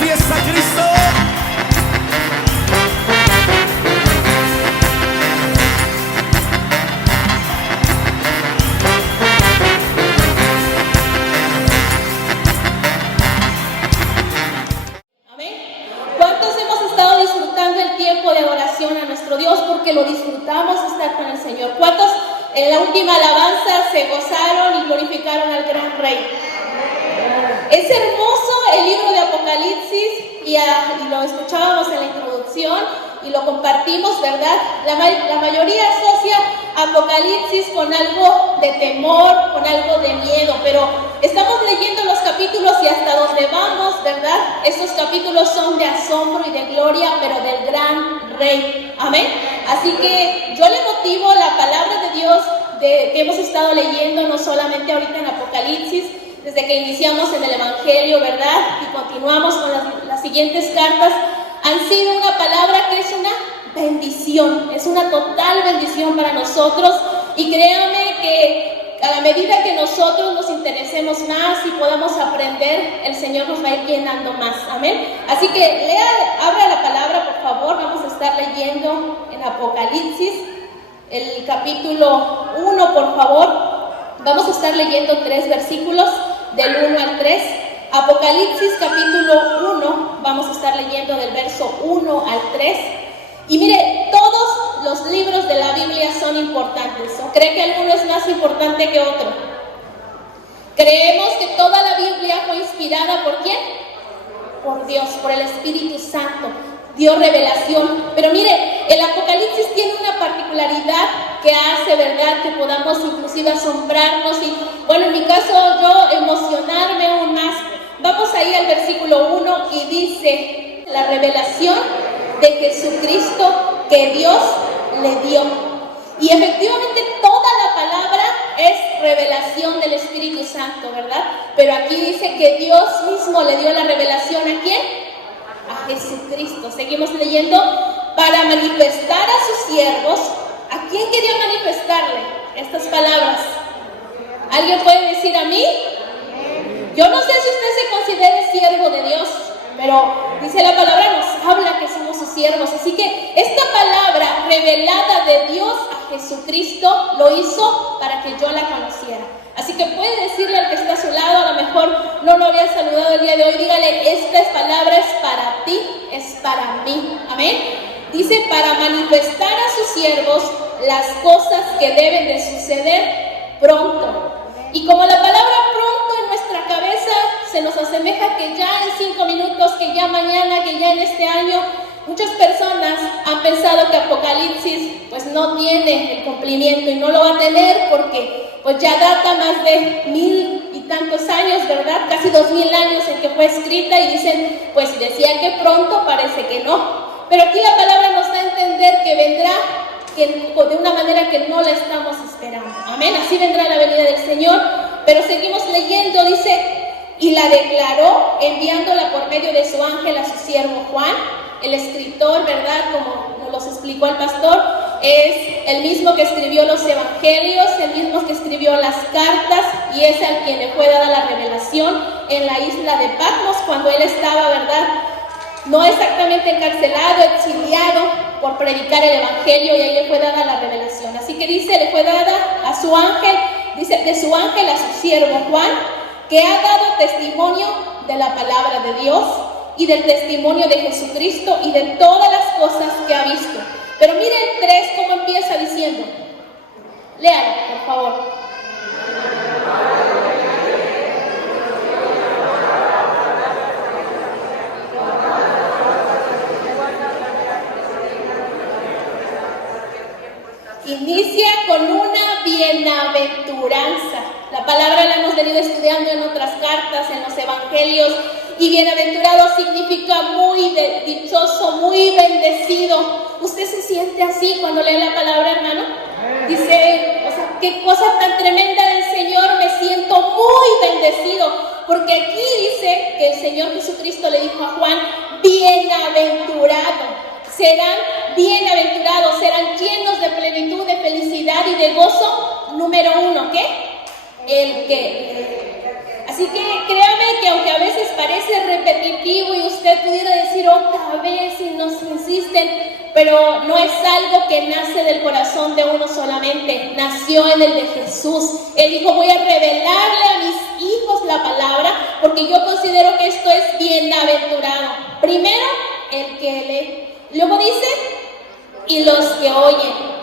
fiesta a Cristo. De adoración a nuestro Dios porque lo disfrutamos estar con el Señor? ¿Cuántos en la última alabanza se gozaron y glorificaron al gran Rey? Es hermoso el libro de Apocalipsis y lo escuchábamos en la introducción y lo compartimos, ¿verdad? La mayoría asocia Apocalipsis con algo de temor, con algo de miedo, pero estamos leyendo los capítulos y hasta donde vamos, ¿verdad? Estos capítulos son de asombro y de gloria, pero del gran Rey. Amén. Así que yo le motivo la palabra de Dios que hemos estado leyendo, no solamente ahorita en Apocalipsis, desde que iniciamos en el Evangelio, ¿verdad? Y continuamos con las siguientes cartas. Han sido una palabra que es una bendición, es una total bendición para nosotros. Y créame que a la medida que nosotros nos interesemos más y podamos aprender, el Señor nos va a ir llenando más. Amén. Así que abra la palabra, por favor. Vamos a estar leyendo en Apocalipsis, el capítulo 1, por favor. Vamos a estar leyendo 3 versículos, del 1 al 3. Apocalipsis capítulo 1, vamos a estar leyendo del verso 1 al 3. Y mire, todos los libros de la Biblia son importantes. ¿O cree que alguno es más importante que otro? Creemos que toda la Biblia fue inspirada ¿por quién? Por Dios, por el Espíritu Santo. Dio revelación. Pero mire, el Apocalipsis tiene una particularidad que hace, ¿verdad?, que podamos inclusive asombrarnos y, bueno, en mi caso, yo emocionarme aún más. Vamos ahí al versículo 1 y dice: la revelación de Jesucristo que Dios le dio. Y efectivamente toda la palabra es revelación del Espíritu Santo, ¿verdad? Pero aquí dice que Dios mismo le dio la revelación ¿a quién? A Jesucristo. Seguimos leyendo: para manifestar a sus siervos. ¿A quién quería manifestarle estas palabras? ¿Alguien puede decir a mí? Yo no sé si usted se considere siervo de Dios, pero dice la palabra, nos habla que somos sus siervos. Así que esta palabra revelada de Dios a Jesucristo lo hizo para que yo la conociera. Así que puede decirle al que está a su lado, a lo mejor no lo había saludado el día de hoy, dígale: esta palabra es para ti, es para mí. Amén. Dice: para manifestar a sus siervos las cosas que deben de suceder pronto. Y como la palabra pronto en nuestra cabeza se nos asemeja que ya en 5 minutos, que ya mañana, que ya en este año, muchas personas han pensado que Apocalipsis pues no tiene el cumplimiento y no lo va a tener porque pues ya data más de 1000 y tantos años, ¿verdad? Casi 2000 años en que fue escrita, y dicen, pues si decía que pronto, parece que no. Pero aquí la palabra nos da a entender que vendrá de una manera que no la estamos esperando. Amén. Así vendrá la venida del Señor. Pero seguimos leyendo, dice: y la declaró enviándola por medio de su ángel a su siervo Juan. El escritor, ¿verdad?, como nos los explicó el pastor, es el mismo que escribió los evangelios, el mismo que escribió las cartas, y es al quien le fue dada la revelación en la isla de Patmos, cuando él estaba, ¿verdad?, no exactamente encarcelado, exiliado por predicar el evangelio, y ahí le fue dada la revelación. Así que dice, le fue dada a su ángel, dice, de su ángel a su siervo Juan, que ha dado testimonio de la palabra de Dios y del testimonio de Jesucristo y de todas las cosas que ha visto. Pero mire el 3 cómo empieza diciendo. Léalo, por favor. Inicia con una bienaventuranza. La palabra la hemos venido estudiando en otras cartas, en los evangelios, y bienaventurado significa muy dichoso, muy bendecido. ¿Usted se siente así cuando lee la palabra, hermano? Dice, o sea, qué cosa tan tremenda del Señor, me siento muy bendecido, porque aquí dice que el Señor Jesucristo le dijo a Juan: bienaventurado. Serán bienaventurados, serán llenos de plenitud, de felicidad y de gozo. Número 1, ¿qué? El que. Así que créame que aunque a veces parece repetitivo y usted pudiera decir otra vez y nos insisten, pero no es algo que nace del corazón de uno solamente, nació en el de Jesús. Él dijo, voy a revelarle a mis hijos la palabra, porque yo considero que esto es bienaventurado. Primero, el que lee. Luego dice, y los que oyen.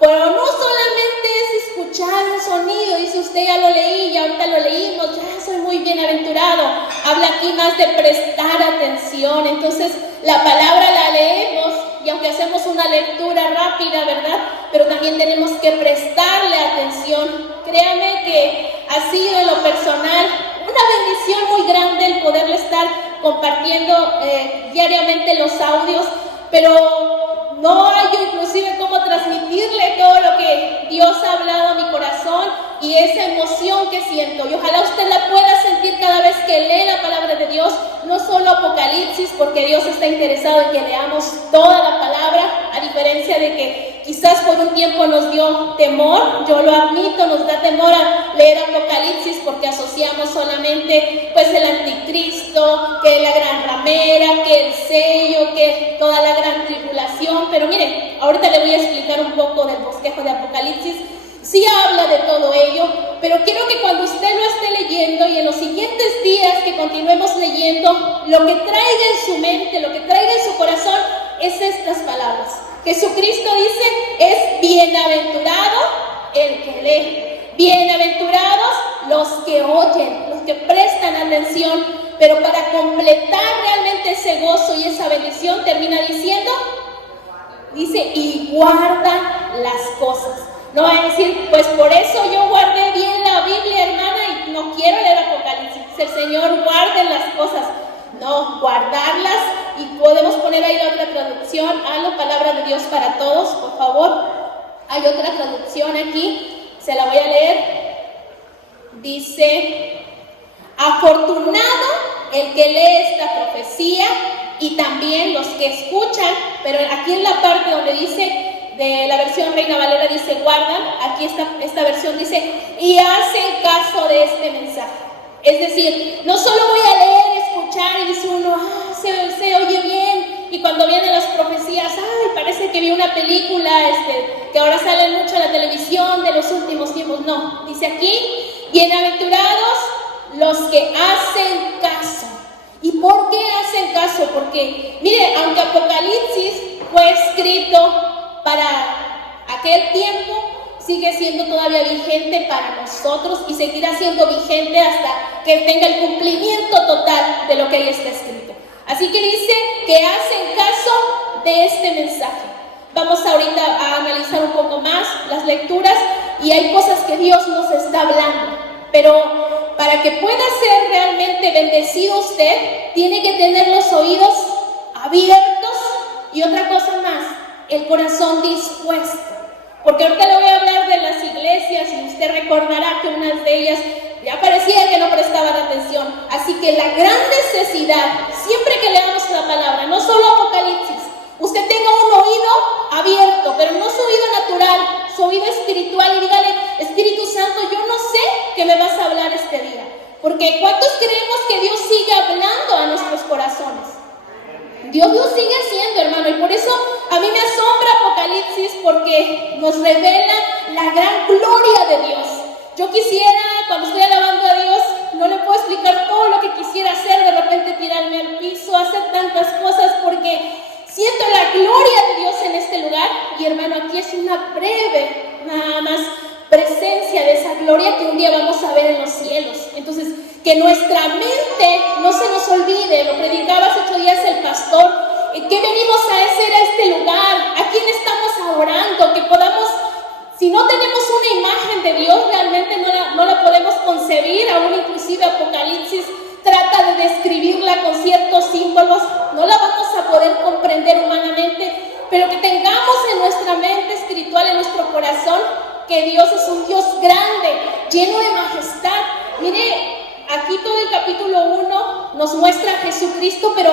Pero no solamente es escuchar un sonido, dice usted ya lo leí, ya ahorita lo leímos, ya soy muy bienaventurado. Habla aquí más de prestar atención. Entonces la palabra la leemos y aunque hacemos una lectura rápida, ¿verdad? Pero también tenemos que prestarle atención. Créame que ha sido en lo personal una bendición muy grande el poderle estar compartiendo diariamente los audios, pero no hay inclusive cómo transmitirle todo lo que Dios ha hablado a mi corazón y esa emoción que siento. Y ojalá usted la pueda sentir cada vez que lee la palabra de Dios, no solo Apocalipsis, porque Dios está interesado en que leamos toda la palabra, a diferencia de que quizás por un tiempo nos dio temor, yo lo admito, nos da temor a leer Apocalipsis porque asociamos solamente pues el anticristo, que la gran ramera, que el sello, que toda la gran tribulación. Pero miren, ahorita le voy a explicar un poco del bosquejo de Apocalipsis. Sí habla de todo ello, pero quiero que cuando usted lo esté leyendo y en los siguientes días que continuemos leyendo, lo que traiga en su mente, lo que traiga en su corazón, es estas palabras. Jesucristo dice, es bienaventurado el que lee. Bienaventurados los que oyen, los que prestan atención, pero para completar realmente ese gozo y esa bendición, termina diciendo, dice, y guarda las cosas. No va a decir, pues por eso yo guardé bien la Biblia, hermana, y no quiero leer Apocalipsis. El Señor guarde las cosas. No, guardarlas, y podemos poner ahí la otra traducción, a la palabra de Dios para todos, por favor. Hay otra traducción aquí, se la voy a leer. Dice, afortunado el que lee esta profecía y también los que escuchan, pero aquí en la parte donde dice, de la versión Reina Valera dice guardan, aquí esta versión dice y hacen caso de este mensaje. Es decir, no solo voy a leer, escuchar y dice uno, se oye bien, y cuando vienen las profecías, parece que vi una película que ahora sale mucho en la televisión de los últimos tiempos. No, dice aquí, bienaventurados los que hacen caso. ¿Y por qué hacen caso? Porque, mire, aunque Apocalipsis fue escrito para aquel tiempo, sigue siendo todavía vigente para nosotros y seguirá siendo vigente hasta que tenga el cumplimiento total de lo que ahí está escrito. Así que dice que hacen caso de este mensaje. Vamos ahorita a analizar un poco más las lecturas y hay cosas que Dios nos está hablando, pero para que pueda ser realmente bendecido usted, tiene que tener los oídos abiertos y otra cosa más, el corazón dispuesto. Porque ahorita le voy a hablar de las iglesias y usted recordará que unas de ellas ya parecía que no prestaban atención. Así que la gran necesidad, siempre que leamos la palabra, no solo Apocalipsis, usted tenga un oído abierto, pero no su oído natural, su oído espiritual, y dígale, Espíritu Santo, yo no sé qué me vas a hablar este día. Porque ¿cuántos creemos que Dios sigue hablando a nuestros corazones? Dios lo sigue haciendo, hermano, y por eso a mí me asombra Apocalipsis, porque nos revela la gran gloria de Dios. Yo quisiera, cuando estoy alabando a Dios, no le puedo explicar todo lo que quisiera hacer, de repente tirarme al piso, hacer tantas cosas, porque siento la gloria de Dios en este lugar. Y hermano, aquí es una breve, nada más, presencia de esa gloria que un día vamos a ver en los cielos. Entonces, que nuestra mente no se nos olvide, lo predicaba hace 8 días el pastor, que venimos a hacer a este lugar, a quién estamos adorando, que podamos, si no tenemos una imagen de Dios, realmente no la podemos concebir. Aún inclusive Apocalipsis trata de describirla con ciertos símbolos, no la vamos a poder comprender humanamente, pero que tengamos en nuestra mente espiritual, en nuestro corazón, que Dios es un Dios grande, lleno de majestad. Mire, aquí todo el capítulo 1 nos muestra a Jesucristo, pero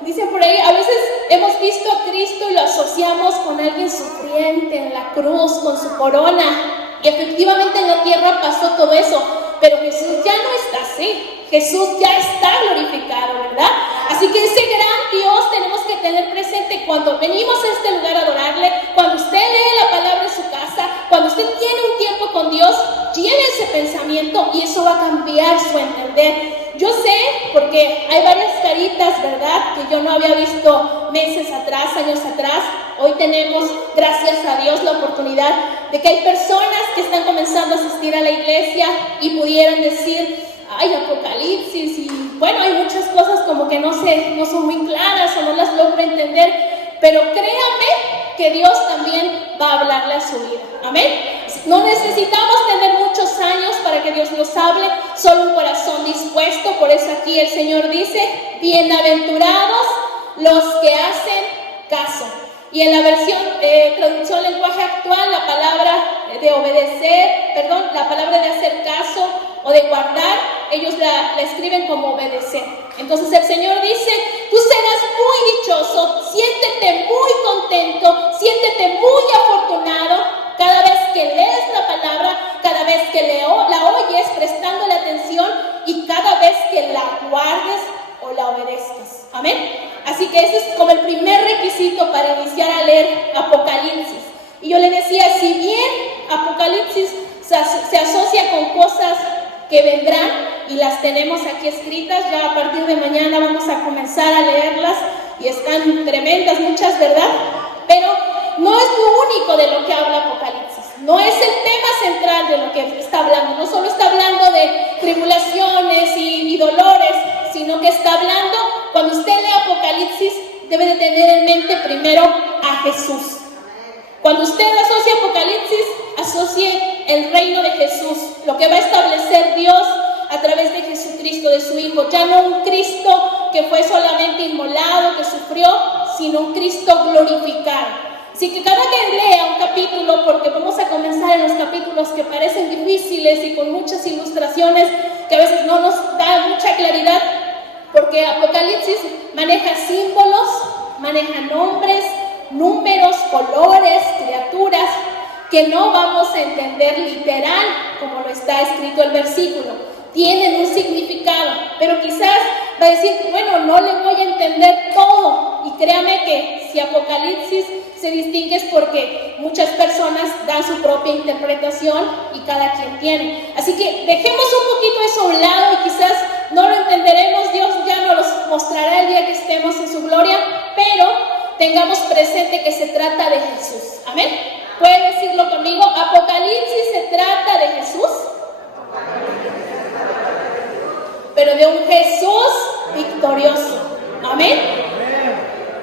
dicen por ahí, a veces hemos visto a Cristo y lo asociamos con alguien sufriente en la cruz, con su corona, y efectivamente en la tierra pasó todo eso, pero Jesús ya no está así. Jesús ya está glorificado, ¿verdad? Así que ese gran Dios tenemos que tener presente cuando venimos a este lugar a adorarle, cuando usted lee la palabra en su casa, cuando usted tiene un tiempo con Dios, lleve ese pensamiento y eso va a cambiar su entender. Yo sé, porque hay varias caritas, ¿verdad?, que yo no había visto meses atrás, años atrás. Hoy tenemos, gracias a Dios, la oportunidad de que hay personas que están comenzando a asistir a la iglesia y pudieran decir, ay, Apocalipsis, y bueno, hay muchas cosas como que no son muy claras o no las logro entender, pero créame que Dios también va a hablarle a su vida. Amén. No necesitamos tener muchos años para que Dios nos hable, solo un corazón dispuesto. Por eso aquí el Señor dice, bienaventurados los que hacen caso. Y en la versión traducción lenguaje actual, la palabra de obedecer, la palabra de hacer caso o de guardar, ellos la escriben como obedecer. Entonces el Señor dice, tú serás muy dichoso, siéntete muy contento, siéntete muy afortunado cada vez que lees la palabra, cada vez que la oyes prestándole atención y cada vez que la guardes o la obedezcas. Amén. Así que ese es como el primer requisito para iniciar a leer Apocalipsis. Y yo le decía, si bien Apocalipsis se asocia con cosas que vendrán y las tenemos aquí escritas, ya a partir de mañana vamos a comenzar a leerlas y están tremendas, muchas, ¿verdad? Pero no es lo único de lo que habla Apocalipsis, no es el tema central de lo que está hablando, no solo está hablando de tribulaciones y dolores, sino que está hablando, cuando usted lee Apocalipsis, debe de tener en mente primero a Jesús. Cuando usted asocia Apocalipsis, asocie el reino de Jesús, lo que va a establecer Dios a través de Jesucristo, de su Hijo. Ya no un Cristo que fue solamente inmolado, que sufrió, sino un Cristo glorificado. Así que cada que lea un capítulo, porque vamos a comenzar en los capítulos que parecen difíciles y con muchas ilustraciones que a veces no nos da mucha claridad, porque Apocalipsis maneja símbolos, maneja nombres, números, colores, criaturas, que no vamos a entender literal como lo está escrito el versículo. Tienen un significado, pero quizás va a decir, bueno, no le voy a entender todo. Y créame que si Apocalipsis se distingue es porque muchas personas dan su propia interpretación y cada quien tiene. Así que dejemos un poquito eso a un lado y quizás no lo entenderemos, Dios ya nos los mostrará el día que estemos en su gloria, pero tengamos presente que se trata de Jesús. Amén. ¿Puede decirlo conmigo? Apocalipsis se trata de Jesús, pero de un Jesús victorioso. Amén.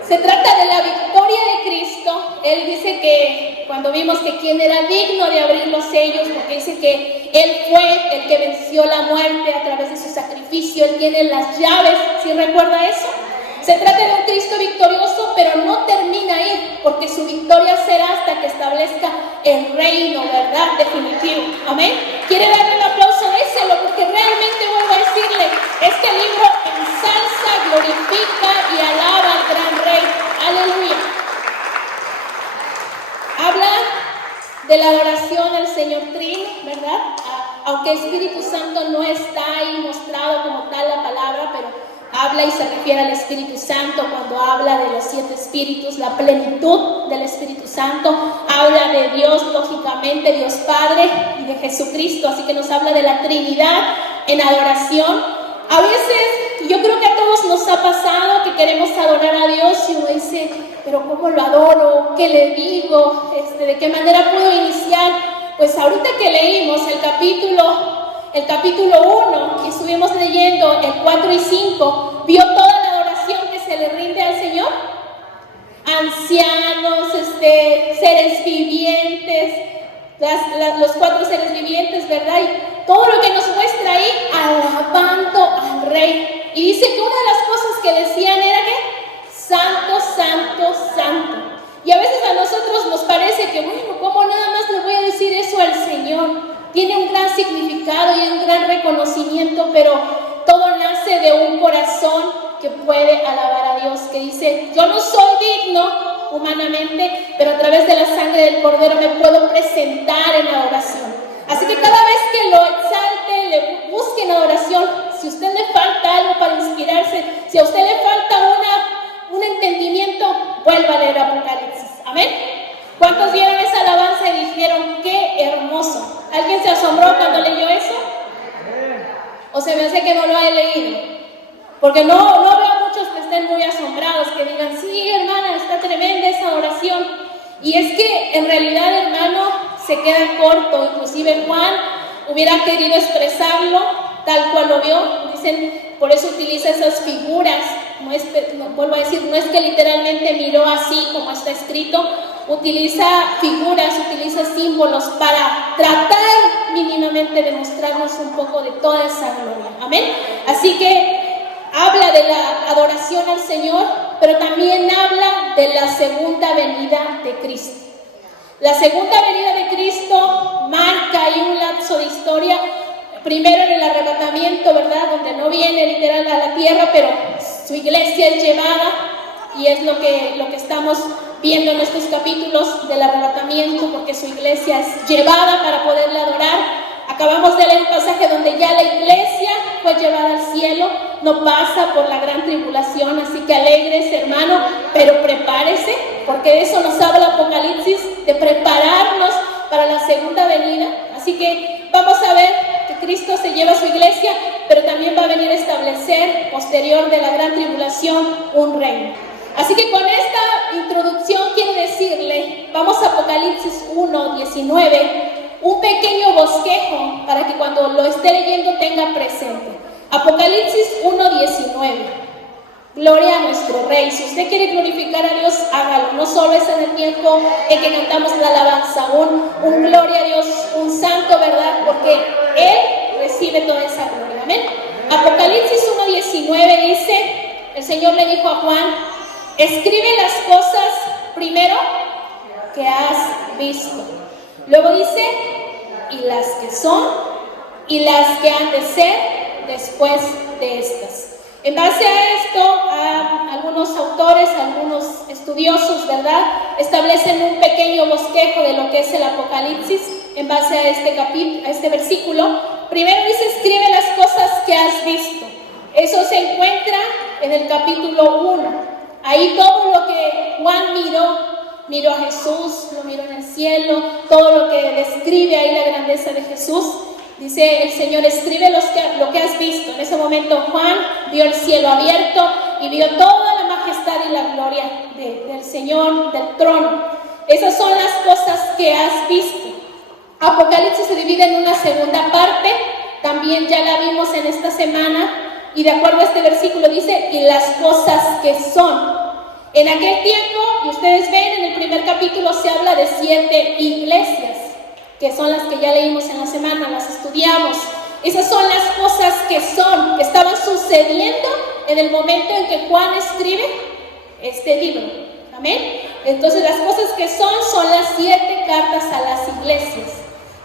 Se trata de la victoria de Cristo. Él dice que cuando vimos que quién era digno de abrir los sellos, porque dice que Él fue el que venció la muerte a través de su sacrificio, Él tiene las llaves, ¿sí recuerda eso? Se trata de un Cristo victorioso, pero no termina ahí, porque su victoria será hasta que establezca el reino, ¿verdad? Definitivo. Amén. ¿Quiere darle un aplauso? Déselo, porque realmente vuelvo a decirle, este libro ensalza, glorifica y alaba al gran Rey. Aleluya. Habla de la adoración al Señor Trino, ¿verdad? Aunque Espíritu Santo no está ahí mostrado como tal la palabra, pero habla y se refiere al Espíritu Santo cuando habla de los 7 espíritus, la plenitud del Espíritu Santo. Habla de Dios, lógicamente, Dios Padre y de Jesucristo. Así que nos habla de la Trinidad en adoración. A veces, yo creo que a todos nos ha pasado que queremos adorar a Dios y uno dice, pero ¿cómo lo adoro? ¿Qué le digo? ¿De qué manera puedo iniciar? Pues ahorita que leímos el capítulo 1, que estuvimos leyendo el 4 y 5, ¿vio toda la adoración que se le rinde al Señor? Ancianos, seres vivientes, los 4 seres vivientes, ¿verdad? Y todo lo que nos muestra ahí, alabando al Rey. Y dice que una de las cosas que decían era que santo, santo, santo. Y a veces a nosotros nos parece que, bueno, ¿cómo nada más le voy a decir eso al Señor? Tiene un gran significado y un gran reconocimiento, pero todo nace de un corazón que puede alabar a Dios, que dice, yo no soy digno humanamente, pero a través de la sangre del Cordero me puedo presentar en adoración. Así que cada vez que lo exalte, le busque en adoración, Si a usted le falta algo para inspirarse, si a usted le falta un entendimiento, vuelva a leer Apocalipsis. Amén. ¿Cuántos vieron esa alabanza y dijeron, qué hermoso? ¿Alguien se asombró cuando leyó eso? ¿O se me hace que no lo he leído? Porque no veo a muchos que estén muy asombrados, que digan, sí, hermana, está tremenda esa adoración. Y es que en realidad, hermano, se queda corto. Inclusive Juan hubiera querido expresarlo tal cual lo vio. Dicen, por eso utiliza esas figuras. Vuelvo a decir, no es que literalmente miró así como está escrito. Utiliza figuras, utiliza símbolos para tratar mínimamente de mostrarnos un poco de toda esa gloria. Amén. Así que habla de la adoración al Señor, pero también habla de la segunda venida de Cristo. La segunda venida de Cristo marca ahí un lapso de historia. Primero en el arrebatamiento, ¿verdad? Donde no viene literal a la tierra, pero su iglesia es llevada, y es lo que estamos viendo en estos capítulos del arrebatamiento, porque su iglesia es llevada para poderle adorar. Acabamos de leer un pasaje donde ya la iglesia fue llevada al cielo, no pasa por la gran tribulación, así que alégrese, hermano, pero prepárese, porque de eso nos habla Apocalipsis, de prepararnos para la segunda venida. Así que vamos a ver que Cristo se lleva a su iglesia, pero también va a venir a establecer, posterior de la gran tribulación, un reino. Así que con esta introducción quiero decirle, vamos a Apocalipsis 1:19, un pequeño bosquejo para que cuando lo esté leyendo tenga presente. Apocalipsis 1:19. Gloria a nuestro Rey. Si usted quiere glorificar a Dios, hágalo. No solo es en el tiempo en que cantamos la alabanza, un gloria a Dios, un santo, ¿verdad? Porque Él recibe toda esa gloria. Amén. Apocalipsis 1:19 dice, el Señor le dijo a Juan, escribe las cosas primero que has visto. Luego dice, y las que son, y las que han de ser después de estas. En base a esto, algunos autores, algunos estudiosos, ¿verdad?, establecen un pequeño bosquejo de lo que es el Apocalipsis en base a este versículo. Primero dice, escribe las cosas que has visto. Eso se encuentra en el capítulo 1. Ahí todo lo que Juan miró a Jesús, lo miró en el cielo, todo lo que describe ahí la grandeza de Jesús. Dice el Señor, escribe lo que has visto. En ese momento Juan vio el cielo abierto y vio toda la majestad y la gloria del Señor, del trono. Esas son las cosas que has visto. Apocalipsis se divide en una segunda parte, también ya la vimos en esta semana, y de acuerdo a este versículo dice, y las cosas que son. En aquel tiempo, y ustedes ven en el primer capítulo, se habla de 7 iglesias, que son las que ya leímos en la semana, las estudiamos. Esas son las cosas que son, que estaban sucediendo en el momento en que Juan escribe este libro. Amén. Entonces las cosas que son las 7 cartas a las iglesias.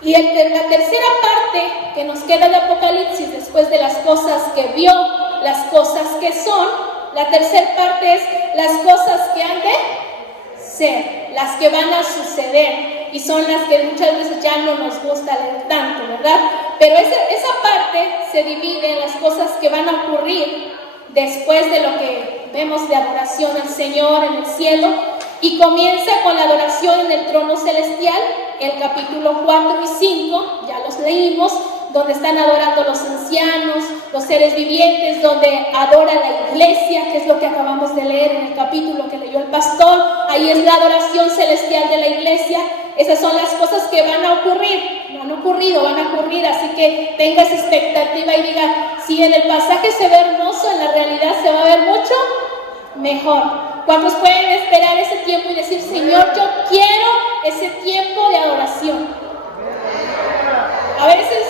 Y la tercera parte que nos queda de Apocalipsis, después de las cosas que vio, las cosas que son, la tercera parte es las cosas que han de ser, las que van a suceder, y son las que muchas veces ya no nos gusta leer tanto, ¿verdad? Pero esa parte se divide en las cosas que van a ocurrir después de lo que vemos de adoración al Señor en el cielo, y comienza con la adoración en el trono celestial, el capítulo 4 y 5, ya los leímos, donde están adorando los ancianos, los seres vivientes, donde adora la iglesia, que es lo que acabamos de leer en el capítulo que leyó el pastor. Ahí es la adoración celestial de la iglesia. Esas son las cosas que van a ocurrir, no han ocurrido, van a ocurrir, así que tenga esa expectativa y diga, si en el pasaje se ve hermoso, en la realidad se va a ver mucho mejor. ¿Cuántos pueden esperar ese tiempo y decir, Señor, yo quiero ese tiempo de adoración? A veces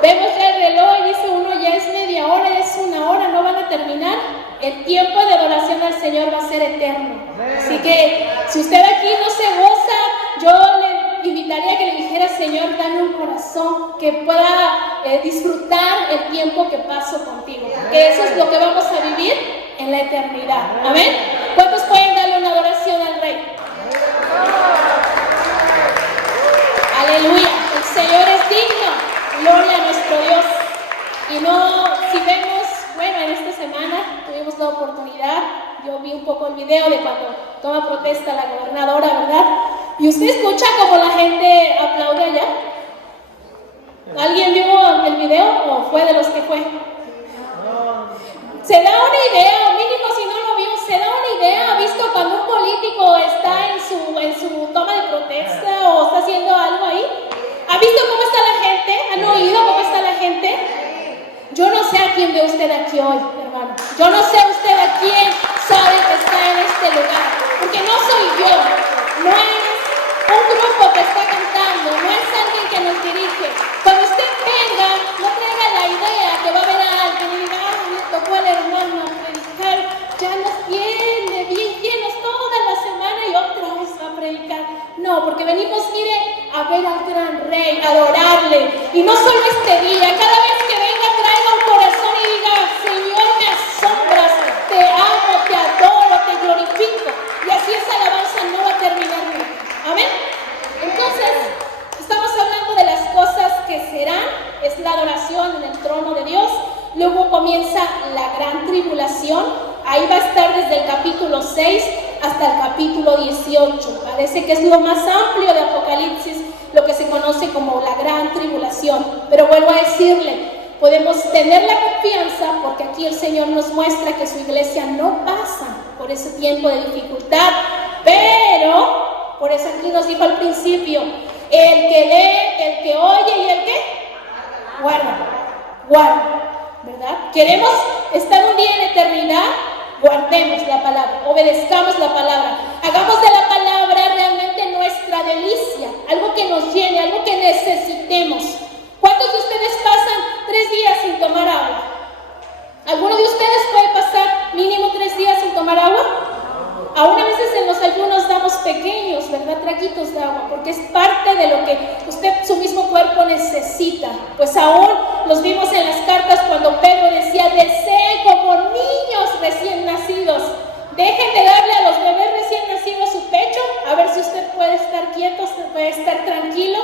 vemos ya el reloj y dice uno, ya es media hora, ya es una hora, no van a terminar. El tiempo de adoración al Señor va a ser eterno. Así que si usted aquí no se goza, yo le invitaría a que le dijera, Señor, dame un corazón que pueda disfrutar el tiempo que paso contigo, porque eso es lo que vamos a vivir en la eternidad. Amén. ¿Cuántos pueden darle una adoración al Rey? Aleluya. El Señor es digno. Gloria a nuestro Dios. Y si vemos, bueno, en esta semana tuvimos la oportunidad, yo vi un poco el video de cuando toma protesta la gobernadora, ¿verdad? Y usted escucha como la gente aplaude allá. ¿Alguien vio el video o fue de los que fue? Se da una idea, o mínimo si no lo vio, se da una idea. ¿Ha visto cuando un político está en su toma de protesta o está haciendo algo ahí? ¿Ha visto cómo está la gente? ¿Han oído cómo está la gente? Yo no sé a quién ve usted aquí hoy, hermano. Yo no sé usted a quién sabe que está en este lugar. Porque no soy yo, no es un grupo que está cantando, no es alguien que nos dirige. Cuando usted venga, no traiga la idea que va a haber a alguien y diga, me tocó al hermano predicar, ya nos tiene bien llenos toda la semana y otra vez va a predicar. No, porque venimos, mire, a ver al gran Rey, a adorarle. Y no solo este día, cada vez que venga traiga un corazón y diga, Señor, me asombras, te amo, te adoro, te glorifico. Y así esa alabanza no va a terminar nunca. Amén. Entonces, estamos hablando de las cosas que serán, es la adoración en el trono de Dios. Luego comienza la gran tribulación, ahí va a estar desde el capítulo 6 hasta el capítulo 18. Parece que es lo más amplio de Apocalipsis, lo que se conoce como la gran tribulación. Pero vuelvo a decirle, podemos tener la confianza porque aquí el Señor nos muestra que su iglesia no pasa por ese tiempo de dificultad, pero por eso aquí nos dijo al principio, el que lee, el que oye y el que guarda, ¿verdad? Queremos estar un día en eternidad, guardemos la palabra, obedezcamos la palabra, hagamos de la palabra realmente nuestra delicia, algo que nos llene, algo que necesitemos. ¿Cuántos de ustedes pasan 3 días sin tomar agua? ¿Alguno de ustedes puede pasar mínimo 3 días sin tomar agua? Aún a veces en los ayunos damos pequeños, ¿verdad? Traguitos de agua, porque es parte de lo que usted, su mismo cuerpo necesita. Pues aún los vimos en las cartas cuando Pedro decía, deseen como niños recién nacidos. Dejen de darle a los bebés recién nacidos su pecho, a ver si usted puede estar quieto, usted puede estar tranquilo.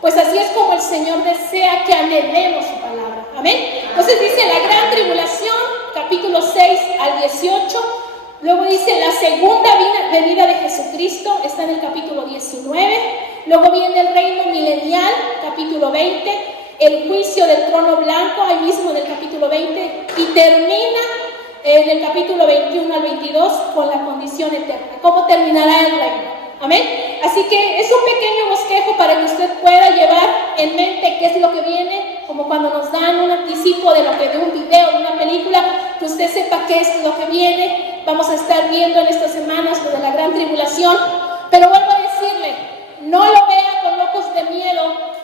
Pues así es como el Señor desea que anhelemos su palabra. Amén. Entonces dice la gran tribulación, capítulo 6 al 18. Luego dice la segunda venida de Jesucristo, está en el capítulo 19. Luego viene el reino milenial, capítulo 20. El juicio del trono blanco, ahí mismo en el capítulo 20. Y termina en el capítulo 21 al 22 con la condición eterna. ¿Cómo terminará el reino? Amén. Así que es un pequeño bosquejo para que usted pueda llevar en mente qué es lo que viene, como cuando nos dan un anticipo de un video, de una película, que usted sepa qué es lo que viene. Vamos a estar viendo en estas semanas lo de la gran tribulación, pero vuelvo a decirle, no lo vea con ojos de miedo,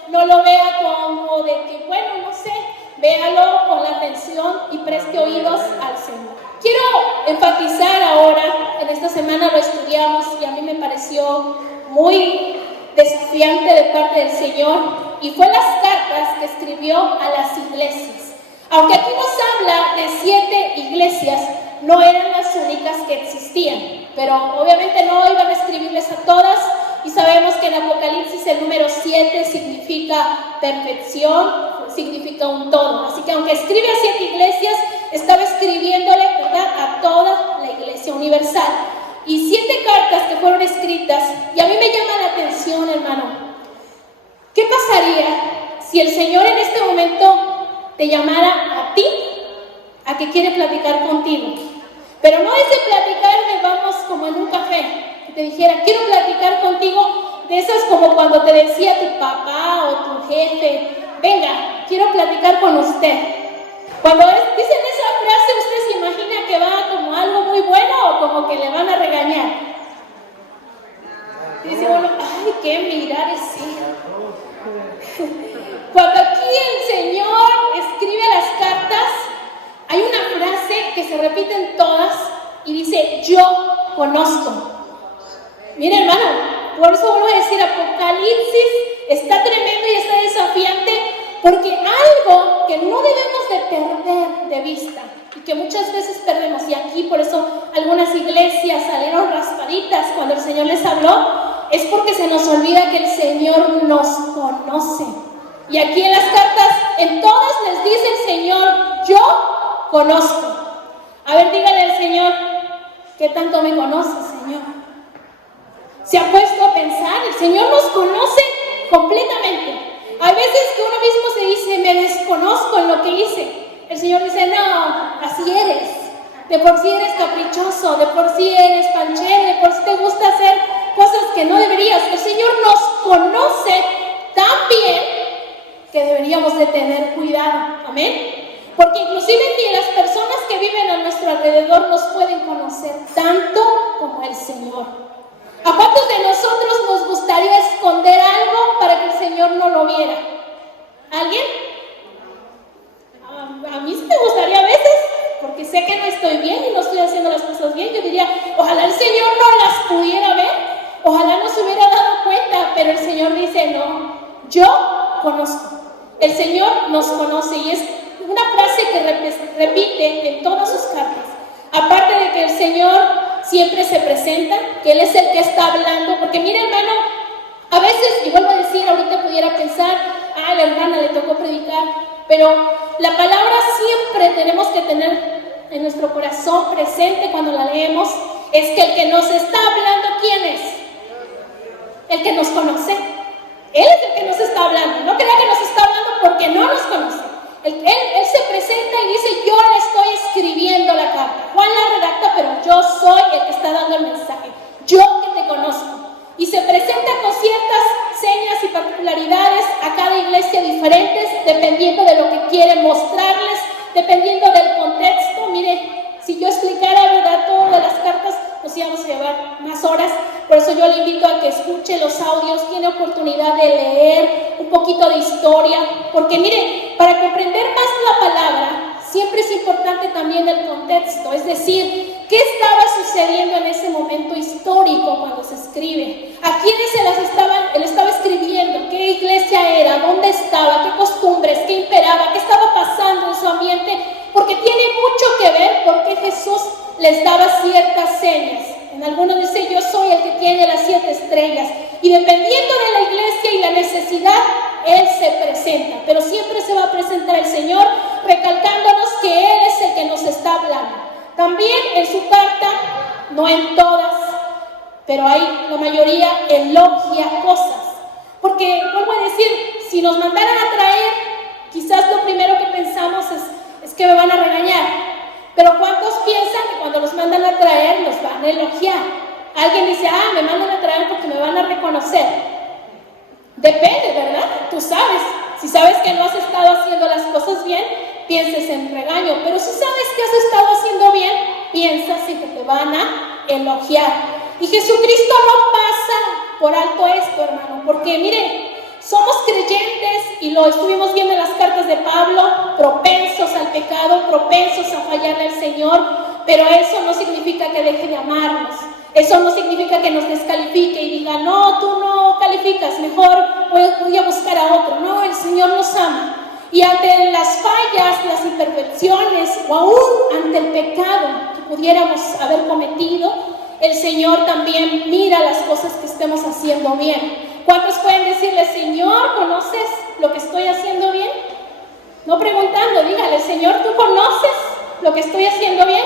no lo vea como de que, bueno, no sé, véalo con la atención y preste oídos al Señor. Quiero enfatizar ahora, en esta semana lo estudiamos y a mí me pareció muy desafiante de parte del Señor, y fue las cartas que escribió a las iglesias. Aunque aquí nos habla de 7 iglesias, no eran las únicas que existían, pero obviamente no iban a escribirles a todas, y sabemos que en Apocalipsis el número 7 significa perfección, significa un todo. Así que aunque escribe a 7 iglesias, estaba escribiéndole, ¿verdad?, a toda la iglesia universal. Y 7 cartas que fueron escritas, y a mí me llama la atención, hermano, ¿qué pasaría si el Señor en este momento te llamara a ti, a que quiere platicar contigo? Pero no es de platicar de vamos como en un café, que te dijera, quiero platicar contigo, de esas como cuando te decía tu papá o tu jefe, venga, quiero platicar con usted. Cuando dicen esa frase, ¿usted se imagina que va como algo muy bueno o como que le van a regañar? Dice uno, ay, qué mirar sí. Cuando aquí el Señor escribe las cartas, hay una frase que se repite en todas y dice, yo conozco. Mira, hermano, por eso vuelvo a decir, Apocalipsis está tremendo y está desafiante, porque algo que no debemos de perder de vista y que muchas veces perdemos, y aquí por eso algunas iglesias salieron raspaditas cuando el Señor les habló, es porque se nos olvida que el Señor nos conoce. Y aquí en las cartas, en todas les dice el Señor, yo conozco. A ver, dígale al Señor, ¿qué tanto me conoce, Señor? ¿Se ha puesto a pensar? El Señor nos conoce completamente. Hay veces que uno mismo se dice, me desconozco en lo que hice. El Señor dice, no, así eres. De por sí eres caprichoso, de por sí eres panchero, de por sí te gusta hacer cosas que no deberías. El Señor nos conoce tan bien que deberíamos de tener cuidado. Amén. Porque inclusive ni las personas que viven a nuestro alrededor nos pueden conocer tanto como el Señor. ¿A cuántos de nosotros nos gustaría esconder algo para que el Señor no lo viera? ¿Alguien? A mí sí me gustaría a veces, porque sé que no estoy bien y no estoy haciendo las cosas bien. Yo diría, ojalá el Señor no las pudiera ver, ojalá no se hubiera dado cuenta, pero el Señor dice, no, yo conozco. El Señor nos conoce y es una frase que repite en todas sus cartas. Aparte de que el Señor siempre se presenta, que Él es el que está hablando, porque mira, hermano, a veces, y vuelvo a decir, ahorita pudiera pensar, a la hermana le tocó predicar, pero la palabra siempre tenemos que tener en nuestro corazón presente cuando la leemos, es que el que nos está hablando, ¿quién es? El que nos conoce. Él es el que nos está hablando. No crea que nos está hablando porque no nos conoce. Él se presenta y dice, yo le estoy escribiendo la carta. Juan la redacta, pero yo soy el que está dando el mensaje. Yo que te conozco. Y se presenta con ciertas señas y particularidades a cada iglesia diferentes, dependiendo de lo que quiere mostrarles, dependiendo del contexto. Mire, si yo explicara, ¿verdad?, todas las cartas, nos íbamos a llevar más horas. Por eso yo le invito a que escuche los audios, tiene oportunidad de leer un poquito de historia, porque mire, para comprender más la palabra, siempre es importante también el contexto, es decir, ¿qué estaba sucediendo en ese momento histórico cuando se escribe? ¿A quiénes él estaba escribiendo? ¿Qué iglesia era? ¿Dónde estaba? ¿Qué costumbres? ¿Qué imperaba? ¿Qué estaba pasando en su ambiente? Porque tiene mucho que ver porque Jesús les daba ciertas señas. En algunos dice, yo soy el que tiene las 7 estrellas. Y dependiendo de la iglesia y la necesidad, Él se presenta. Pero siempre se va a presentar el Señor, recalcándonos que Él es el que nos está hablando. También en su carta, no en todas, pero hay la mayoría, elogia cosas. Porque, vuelvo a decir, si nos mandaran a traer, quizás lo primero que pensamos es que me van a regañar. Pero ¿cuántos piensan que cuando los mandan a traer los van a elogiar? Alguien dice, me mandan a traer porque me van a reconocer. Depende, ¿verdad? Tú sabes. Si sabes que no has estado haciendo las cosas bien, pienses en regaño. Pero si sabes que has estado haciendo bien, piensas en que te van a elogiar. Y Jesucristo no pasa por alto esto, hermano. Porque miren, somos creyentes, y lo estuvimos viendo en las cartas de Pablo, propensos al pecado, propensos a fallarle al Señor, pero eso no significa que deje de amarnos. Eso no significa que nos descalifique y diga, no, tú no calificas, mejor voy a buscar a otro. No, el Señor nos ama. Y ante las fallas, las imperfecciones, o aún ante el pecado que pudiéramos haber cometido, el Señor también mira las cosas que estemos haciendo bien. ¿Cuántos pueden decirle, Señor, ¿conoces lo que estoy haciendo bien? No preguntando, dígale, Señor, ¿tú conoces lo que estoy haciendo bien?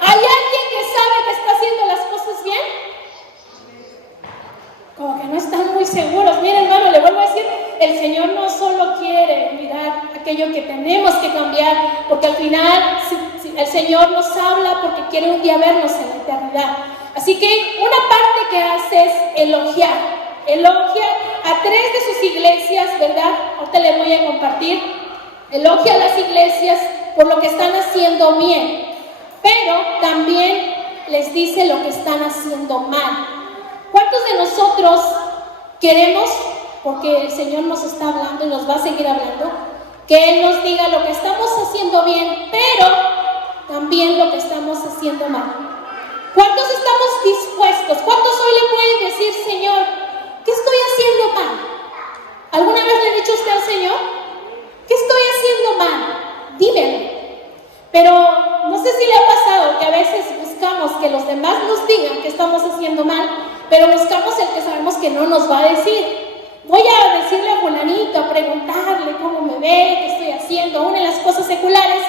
¿Hay alguien que sabe que está haciendo las cosas bien? Como que no están muy seguros. Miren, hermano, le vuelvo a decir, el Señor no solo quiere mirar aquello que tenemos que cambiar, porque al final el Señor nos habla porque quiere un día vernos en la eternidad. Así que una parte que hace es elogiar. Elogia a 3 de sus iglesias, ¿verdad? Ahorita les voy a compartir. Elogia a las iglesias por lo que están haciendo bien, pero también les dice lo que están haciendo mal. ¿Cuántos de nosotros queremos, porque el Señor nos está hablando y nos va a seguir hablando, que Él nos diga lo que estamos haciendo bien, pero también lo que estamos haciendo mal? ¿Cuántos estamos dispuestos? ¿Cuántos hoy le pueden decir, Señor, ¿qué estoy haciendo mal? ¿Alguna vez le he dicho usted al Señor? ¿Qué estoy haciendo mal? Dímelo. Pero no sé si le ha pasado que a veces buscamos que los demás nos digan que estamos haciendo mal, pero buscamos el que sabemos que no nos va a decir. voy a decirle a fulanito, a preguntarle cómo me ve, qué estoy haciendo, aún en las cosas seculares,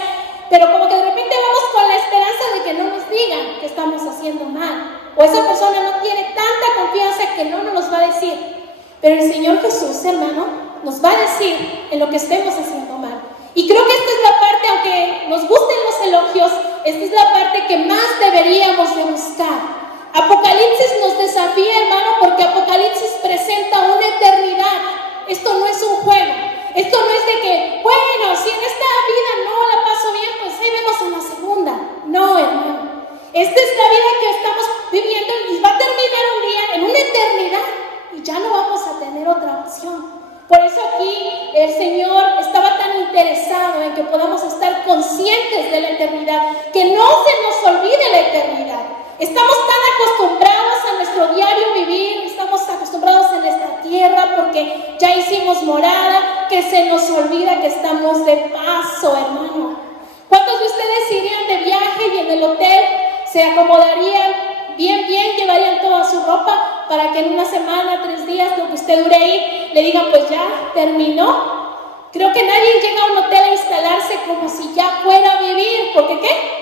pero como que de repente vamos con la esperanza de que no nos digan que estamos haciendo mal, o esa persona no tiene tanta confianza que no nos los va a decir. Pero el Señor Jesús, hermano, nos va a decir en lo que estemos haciendo mal. Y creo que esta es la parte, aunque nos gusten los elogios, esta es la parte que más deberíamos de buscar. Apocalipsis nos desafía, hermano, porque Apocalipsis presenta una eternidad. Esto no es un juego. Esto no es de que, bueno, si en esta vida no la paso bien, pues ahí vemos en la segunda. No, hermano. Esta es la vida que estamos viviendo y va a terminar un día en una eternidad y ya no vamos a tener otra opción. Por eso aquí el Señor estaba tan interesado en que podamos estar conscientes de la eternidad, que no se nos olvide la eternidad. Estamos tan acostumbrados a nuestro diario vivir, estamos acostumbrados en esta tierra porque ya hicimos morada, que se nos olvida que estamos de paso, hermano. ¿Cuántos de ustedes irían de viaje y en el hotel se acomodarían bien, llevarían toda su ropa para que en una semana, 3 días, lo que usted dure ahí, le digan, pues ya terminó? Creo que nadie llega a un hotel a instalarse como si ya fuera a vivir. ¿Por qué qué?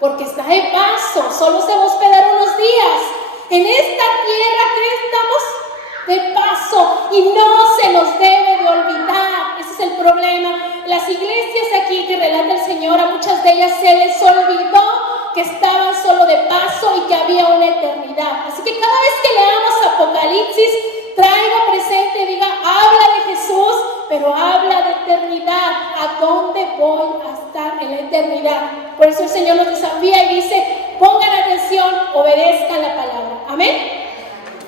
Porque está de paso, solo se va a hospedar unos días. En esta tierra, ¿qué estamos? De paso, y no se nos debe de olvidar. Ese es el problema. Las iglesias aquí que relata el Señor, a muchas de ellas se les olvidó que estaban solo de paso y que había una eternidad. Así que cada vez que leamos Apocalipsis, traiga presente, diga, habla de Jesús, pero habla de eternidad. ¿A dónde voy a estar en la eternidad? Por eso el Señor nos desafía y dice, pongan atención, obedezcan la palabra. Amén.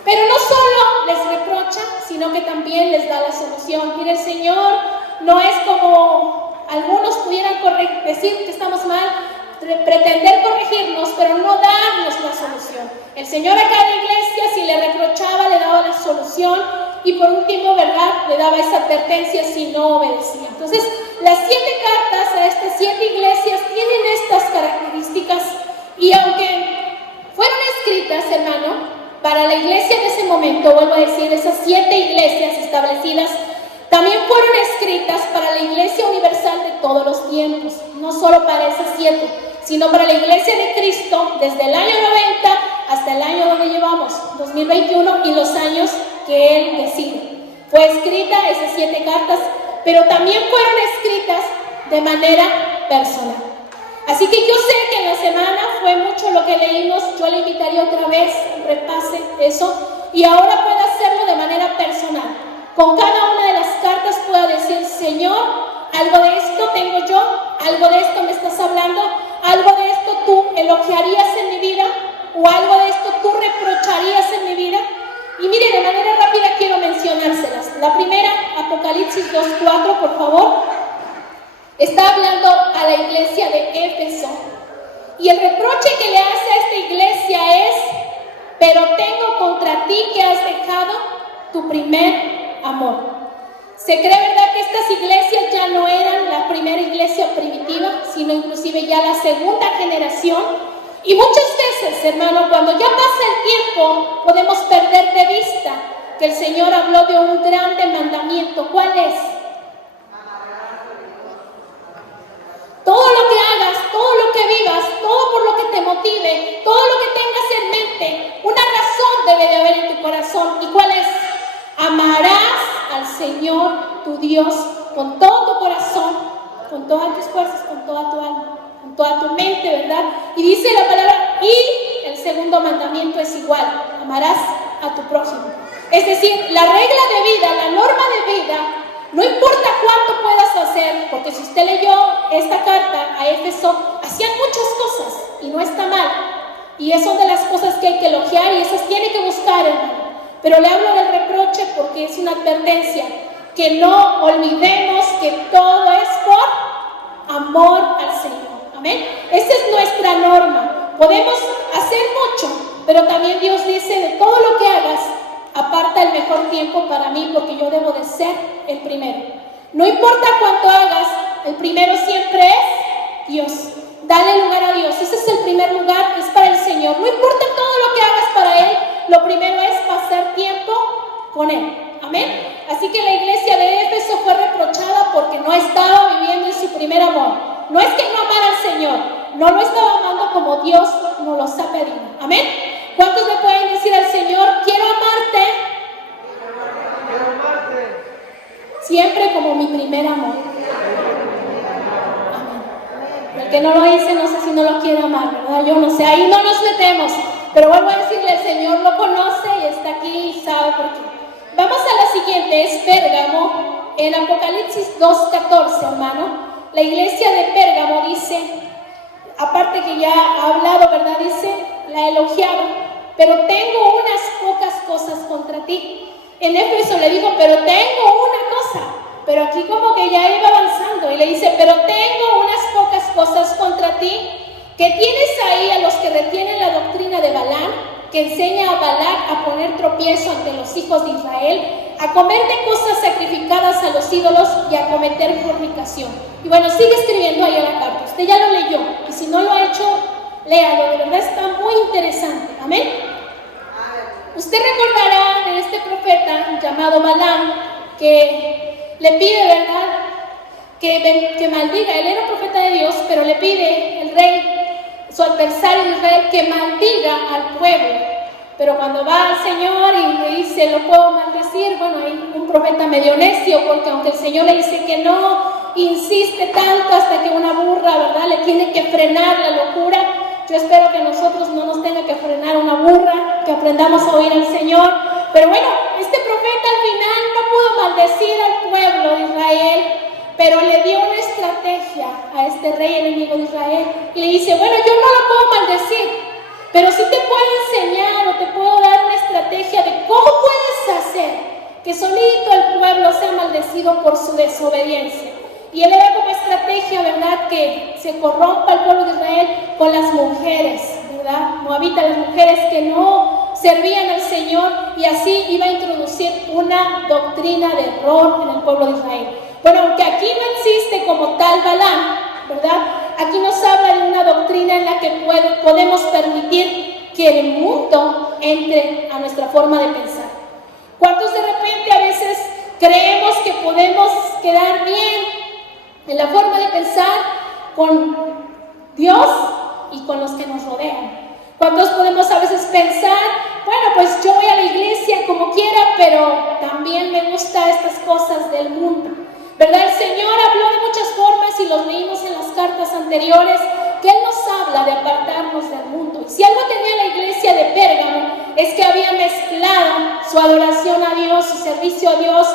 Pero no solo les reprocha, sino que también les da la solución. Mire, el Señor no es como algunos pudieran decir que estamos mal, pretender corregirnos, pero no darnos la solución. El Señor a cada iglesia, si le reprochaba, le daba la solución, y por último, ¿verdad?, le daba esa advertencia si no obedecía. Entonces, las 7 cartas a estas 7 iglesias tienen estas características, y aunque fueron escritas, hermano, para la iglesia de ese momento, vuelvo a decir, esas 7 iglesias establecidas, también fueron escritas para la iglesia universal de todos los tiempos, no solo para esas 7, sino para la iglesia de Cristo desde el año 90 hasta el año donde llevamos, 2021, y los años que Él decide. Fue escrita esas 7 cartas, pero también fueron escritas de manera personal. Así que yo sé que en la semana fue mucho lo que leímos. Yo le invitaría otra vez, repase eso, y ahora puede hacerlo de manera personal. Con cada una de las cartas pueda decir, Señor, algo de esto tengo yo, algo de esto me estás hablando, algo de esto tú elogiarías en mi vida, o algo de esto tú reprocharías en mi vida. Y mire, de manera rápida quiero mencionárselas. La primera, Apocalipsis 2:4, por favor. Está hablando a la iglesia de Éfeso. Y el reproche que le hace a esta iglesia es, pero tengo contra ti que has dejado tu primer amor. Se cree, ¿verdad?, que estas iglesias ya no eran la primera iglesia primitiva, sino inclusive ya la segunda generación. Y muchas veces, hermano, cuando ya pasa el tiempo, podemos perder de vista que el Señor habló de un grande mandamiento. ¿Cuál es? Todo lo que hagas, todo lo que vivas, todo por lo que te motive, todo lo que tengas en mente, una razón debe de haber en tu corazón. ¿Y cuál es? Amarás al Señor tu Dios con todo tu corazón, con todas tus fuerzas, con toda tu alma, con toda tu mente, ¿verdad? Y dice la palabra, y el segundo mandamiento es igual, amarás a tu prójimo. Es decir, la regla de vida, la norma de vida, no importa cuánto puedas hacer, porque si usted leyó esta carta a Éfeso, hacían muchas cosas y no está mal. Y esas son de las cosas que hay que elogiar y esas tiene que buscar, hermano. Pero le hablo del reproche porque es una advertencia, que no olvidemos que todo es por amor al Señor. Amén. Esa es nuestra norma. Podemos hacer mucho, pero también Dios dice, de todo lo que hagas, aparta el mejor tiempo para mí, porque yo debo de ser el primero. No importa cuánto hagas, el primero siempre es Dios. Dale lugar a Dios. Ese es el primer lugar, es para el Señor. No importa todo lo que hagas para Él, lo primero es pasar tiempo con Él. Amén. Así que la iglesia de Éfeso fue reprochada porque no estaba viviendo en su primer amor. No es que no amara al Señor, no lo estaba amando como Dios nos los ha pedido. Amén. ¿Cuántos le pueden decir al Señor, quiero amarte? Siempre como mi primer amor. Amén. El que no lo dice, no sé si no lo quiere amar, ¿verdad? Yo no sé, ahí no nos metemos. Pero vuelvo a decirle, el Señor lo conoce y está aquí y sabe por qué. Vamos a la siguiente, es Pérgamo, en Apocalipsis 2:14, hermano. La iglesia de Pérgamo dice, aparte que ya ha hablado, ¿verdad? Dice, la elogiaba, pero tengo unas pocas cosas contra ti. En Éfeso le digo, pero tengo una cosa, pero aquí como que ya iba avanzando y le dice, pero tengo unas pocas cosas contra ti, que tienes ahí a los que retienen la doctrina de Balaam, que enseña a Balac a poner tropiezo ante los hijos de Israel, a comer de cosas sacrificadas a los ídolos y a cometer fornicación. Y bueno, sigue escribiendo ahí a la carta. Usted ya lo leyó, y si no lo ha hecho, léalo, de verdad está muy interesante. Amén. Usted recordará de este profeta llamado Balaam, que le pide, ¿verdad?, que maldiga. Él era profeta de Dios, pero le pide el rey, su adversario de Israel, que maldiga al pueblo. Pero cuando va al Señor y le dice, ¿lo puedo maldecir? Bueno, hay un profeta medio necio, porque aunque el Señor le dice que no, insiste tanto hasta que una burra, ¿verdad?, le tiene que frenar la locura. Yo espero que a nosotros no nos tenga que frenar una burra, que aprendamos a oír al Señor. Pero bueno, este profeta al final no pudo maldecir al pueblo de Israel, pero le dio una estrategia a este rey enemigo de Israel y le dice, bueno, yo no lo puedo maldecir, pero sí te puedo enseñar o te puedo dar una estrategia de cómo puedes hacer que solito el pueblo sea maldecido por su desobediencia. Y él le da como estrategia, ¿verdad?, que se corrompa el pueblo de Israel con las mujeres, ¿verdad? Moabitas, las mujeres que no servían al Señor, y así iba a introducir una doctrina de error en el pueblo de Israel. Bueno, aunque aquí no existe como tal Balaam, ¿verdad?, aquí nos habla de una doctrina en la que podemos permitir que el mundo entre a nuestra forma de pensar. ¿Cuántos de repente a veces creemos que podemos quedar bien en la forma de pensar con Dios y con los que nos rodean? ¿Cuántos podemos a veces pensar, bueno, pues yo voy a la iglesia como quiera, pero también me gustan estas cosas del mundo? ¿Verdad? El Señor habló de muchas formas y los leímos en las cartas anteriores, que Él nos habla de apartarnos del mundo. Y si algo tenía la iglesia de Pérgamo, es que había mezclado su adoración a Dios, su servicio a Dios,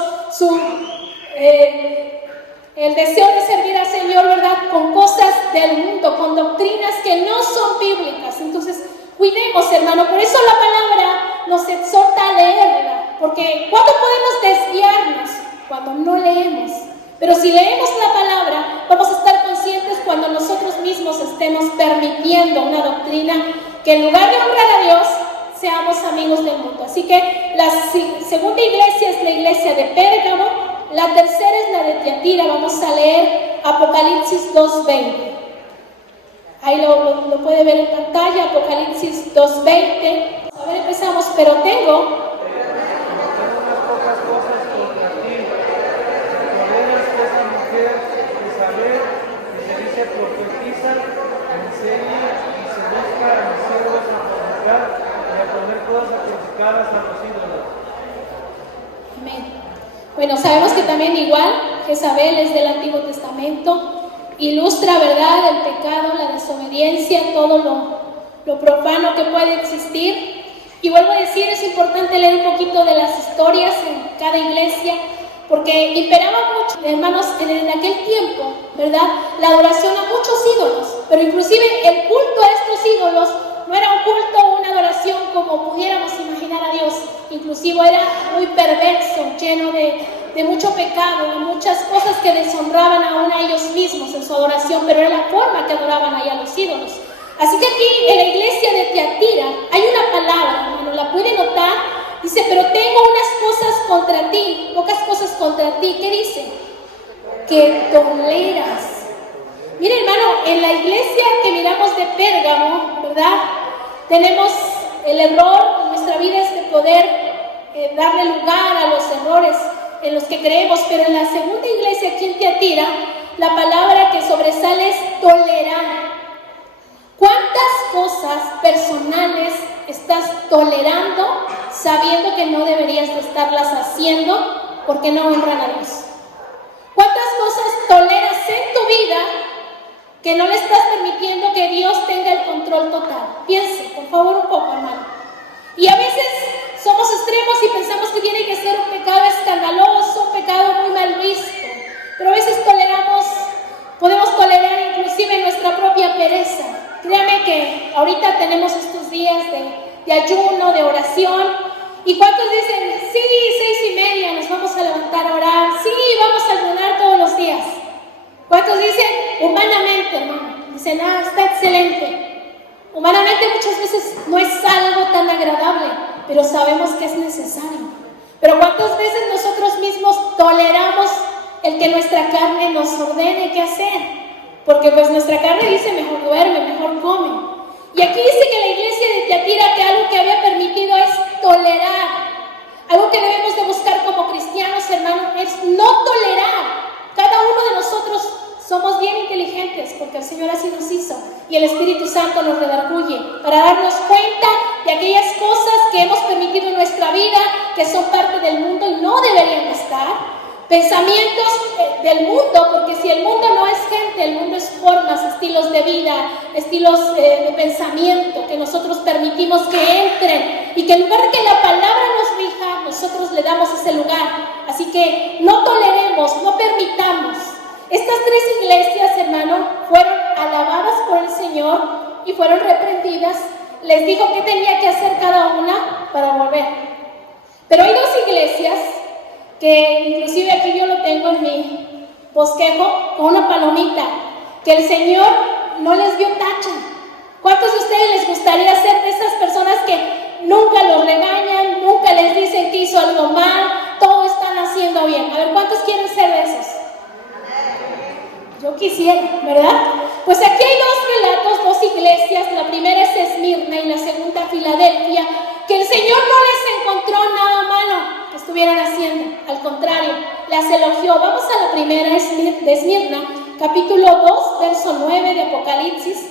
el deseo de servir al Señor, ¿verdad?, con cosas del mundo, con doctrinas que no son bíblicas. Entonces, cuidemos, hermano. Por eso la palabra nos exhorta a leerla, porque ¿cuándo podemos desviarnos? Cuando no leemos. Pero si leemos la palabra, vamos a estar conscientes cuando nosotros mismos estemos permitiendo una doctrina que en lugar de honrar a Dios, seamos amigos del mundo. Así que la segunda iglesia es la iglesia de Pérgamo, la tercera es la de Tiatira. Vamos a leer Apocalipsis 2:20. Ahí lo puede ver en pantalla, Apocalipsis 2:20. A ver, empezamos. Pero tengo Amén. Bueno, sabemos que también igual Jezabel es del Antiguo Testamento, ilustra, ¿verdad?, el pecado, la desobediencia, todo lo profano que puede existir. Y vuelvo a decir, es importante leer un poquito de las historias en cada iglesia, porque imperaba mucho, hermanos, en aquel tiempo, ¿verdad?, la adoración a muchos ídolos, pero inclusive el culto a estos ídolos no era un culto o una adoración como pudiéramos imaginar a Dios. Inclusive era muy perverso, lleno de mucho pecado, de muchas cosas que deshonraban aún a ellos mismos en su adoración, pero era la forma que adoraban ahí a los ídolos. Así que aquí en la iglesia de Tiatira hay una palabra, hermano, la puede notar, dice, pero tengo unas cosas contra ti, pocas cosas contra ti. ¿Qué dice? Que toleras. Mire, hermano, en la iglesia que miramos de Pérgamo, ¿verdad?, tenemos el error en nuestra vida, es de poder darle lugar a los errores. en los que creemos, pero en la segunda iglesia aquí en Tiatira, la palabra que sobresale es tolerar. ¿Cuántas cosas personales estás tolerando sabiendo que no deberías de estarlas haciendo porque no honran a Dios? ¿Cuántas cosas toleras en tu vida que no le estás permitiendo que Dios tenga el control total? Piense, por favor, un poco, hermano. Y a veces somos extremos y pensamos que tiene que ser un pecado escandaloso, un pecado muy mal visto. Pero a veces podemos tolerar inclusive nuestra propia pereza. Créame que ahorita tenemos estos días de ayuno, de oración. ¿Y cuántos dicen, sí, 6:30 nos vamos a levantar a orar? Sí, vamos a ayunar todos los días. ¿Cuántos dicen, humanamente, hermano? Dicen, está excelente. Humanamente muchas veces no es algo tan agradable, pero sabemos que es necesario. Pero ¿cuántas veces nosotros mismos toleramos el que nuestra carne nos ordene qué hacer? Porque pues nuestra carne dice, mejor duerme, mejor come. Y aquí dice que la iglesia de Tiatira que algo que había permitido es tolerar. Algo que debemos de buscar como cristianos, hermanos, es no tolerar. Cada uno de nosotros somos bien inteligentes porque el Señor así nos hizo y el Espíritu Santo nos redarguye para darnos cuenta de aquellas cosas que hemos permitido en nuestra vida que son parte del mundo y no deberían estar. Pensamientos del mundo, porque si el mundo no es gente, el mundo es formas, estilos de vida, estilos de pensamiento que nosotros permitimos que entren y que en lugar de que la palabra nos rija, nosotros le damos ese lugar. Así que no toleremos, no permitamos. Estas tres iglesias, hermano, fueron alabadas por el Señor y fueron reprendidas. Les dijo qué tenía que hacer cada una para volver. Pero hay dos iglesias que inclusive aquí yo lo tengo en mi bosquejo con una palomita, que el Señor no les dio tacha. ¿Cuántos de ustedes les gustaría ser de esas personas que nunca los regañan, nunca les dicen que hizo algo mal, todo están haciendo bien? A ver, ¿cuántos quieren ser de esos? Yo quisiera, ¿verdad? Pues aquí hay dos relatos, dos iglesias. La primera es Esmirna y la segunda Filadelfia, que el Señor no les encontró nada malo que estuvieran haciendo, al contrario, las elogió. Vamos a la primera de Esmirna, capítulo 2, verso 9 de Apocalipsis.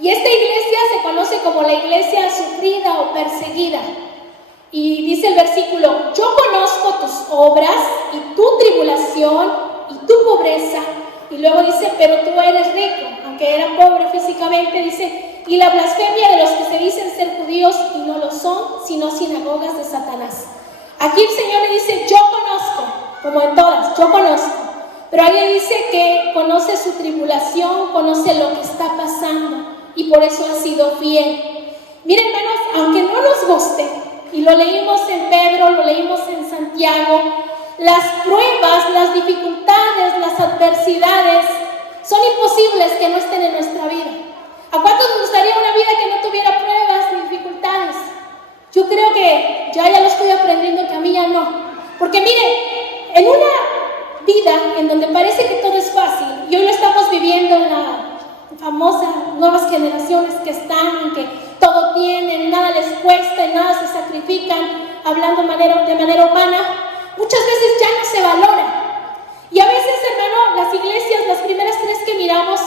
Y esta iglesia se conoce como la iglesia sufrida o perseguida. Y dice el versículo, yo conozco tus obras y tu tribulación y tu pobreza. Y luego dice, pero tú eres rico, aunque era pobre físicamente, dice, y la blasfemia de los que se dicen ser judíos y no lo son, sino sinagogas de Satanás. Aquí el Señor le dice, yo conozco, como en todas, yo conozco. Pero ahí le dice que conoce su tribulación, conoce lo que está pasando y por eso ha sido fiel. Miren, hermanos, aunque no nos guste, y lo leímos en Pedro, lo leímos en Santiago, las pruebas, las dificultades, las adversidades son imposibles que no estén en nuestra vida. ¿A cuántos nos gustaría una vida que no tuviera pruebas ni dificultades? Yo creo que ya lo estoy aprendiendo, que a mí ya no. Porque miren, en una vida en donde parece que todo es fácil, y hoy lo estamos viviendo en la famosa nuevas generaciones que están, en que todo tienen, nada les cuesta y nada se sacrifican, hablando de manera humana, muchas veces ya no se valora. Y a veces, hermano, las iglesias, las primeras tres que miramos,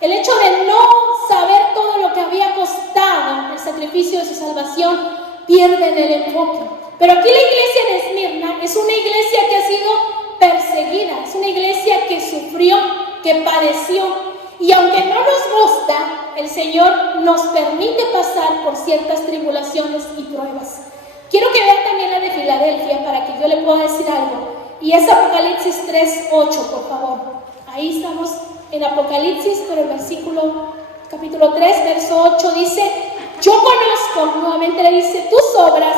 el hecho de no saber todo lo que había costado el sacrificio de su salvación, pierden el enfoque. Pero aquí la iglesia de Esmirna es una iglesia que ha sido perseguida, es una iglesia que sufrió, que padeció. Y aunque no nos gusta, el Señor nos permite pasar por ciertas tribulaciones y pruebas. Quiero que vean también la de Filadelfia para que yo le pueda decir algo. Y es Apocalipsis 3:8, por favor. Ahí estamos en Apocalipsis, pero el versículo, capítulo 3, verso 8 dice, yo conozco, nuevamente le dice, tus obras.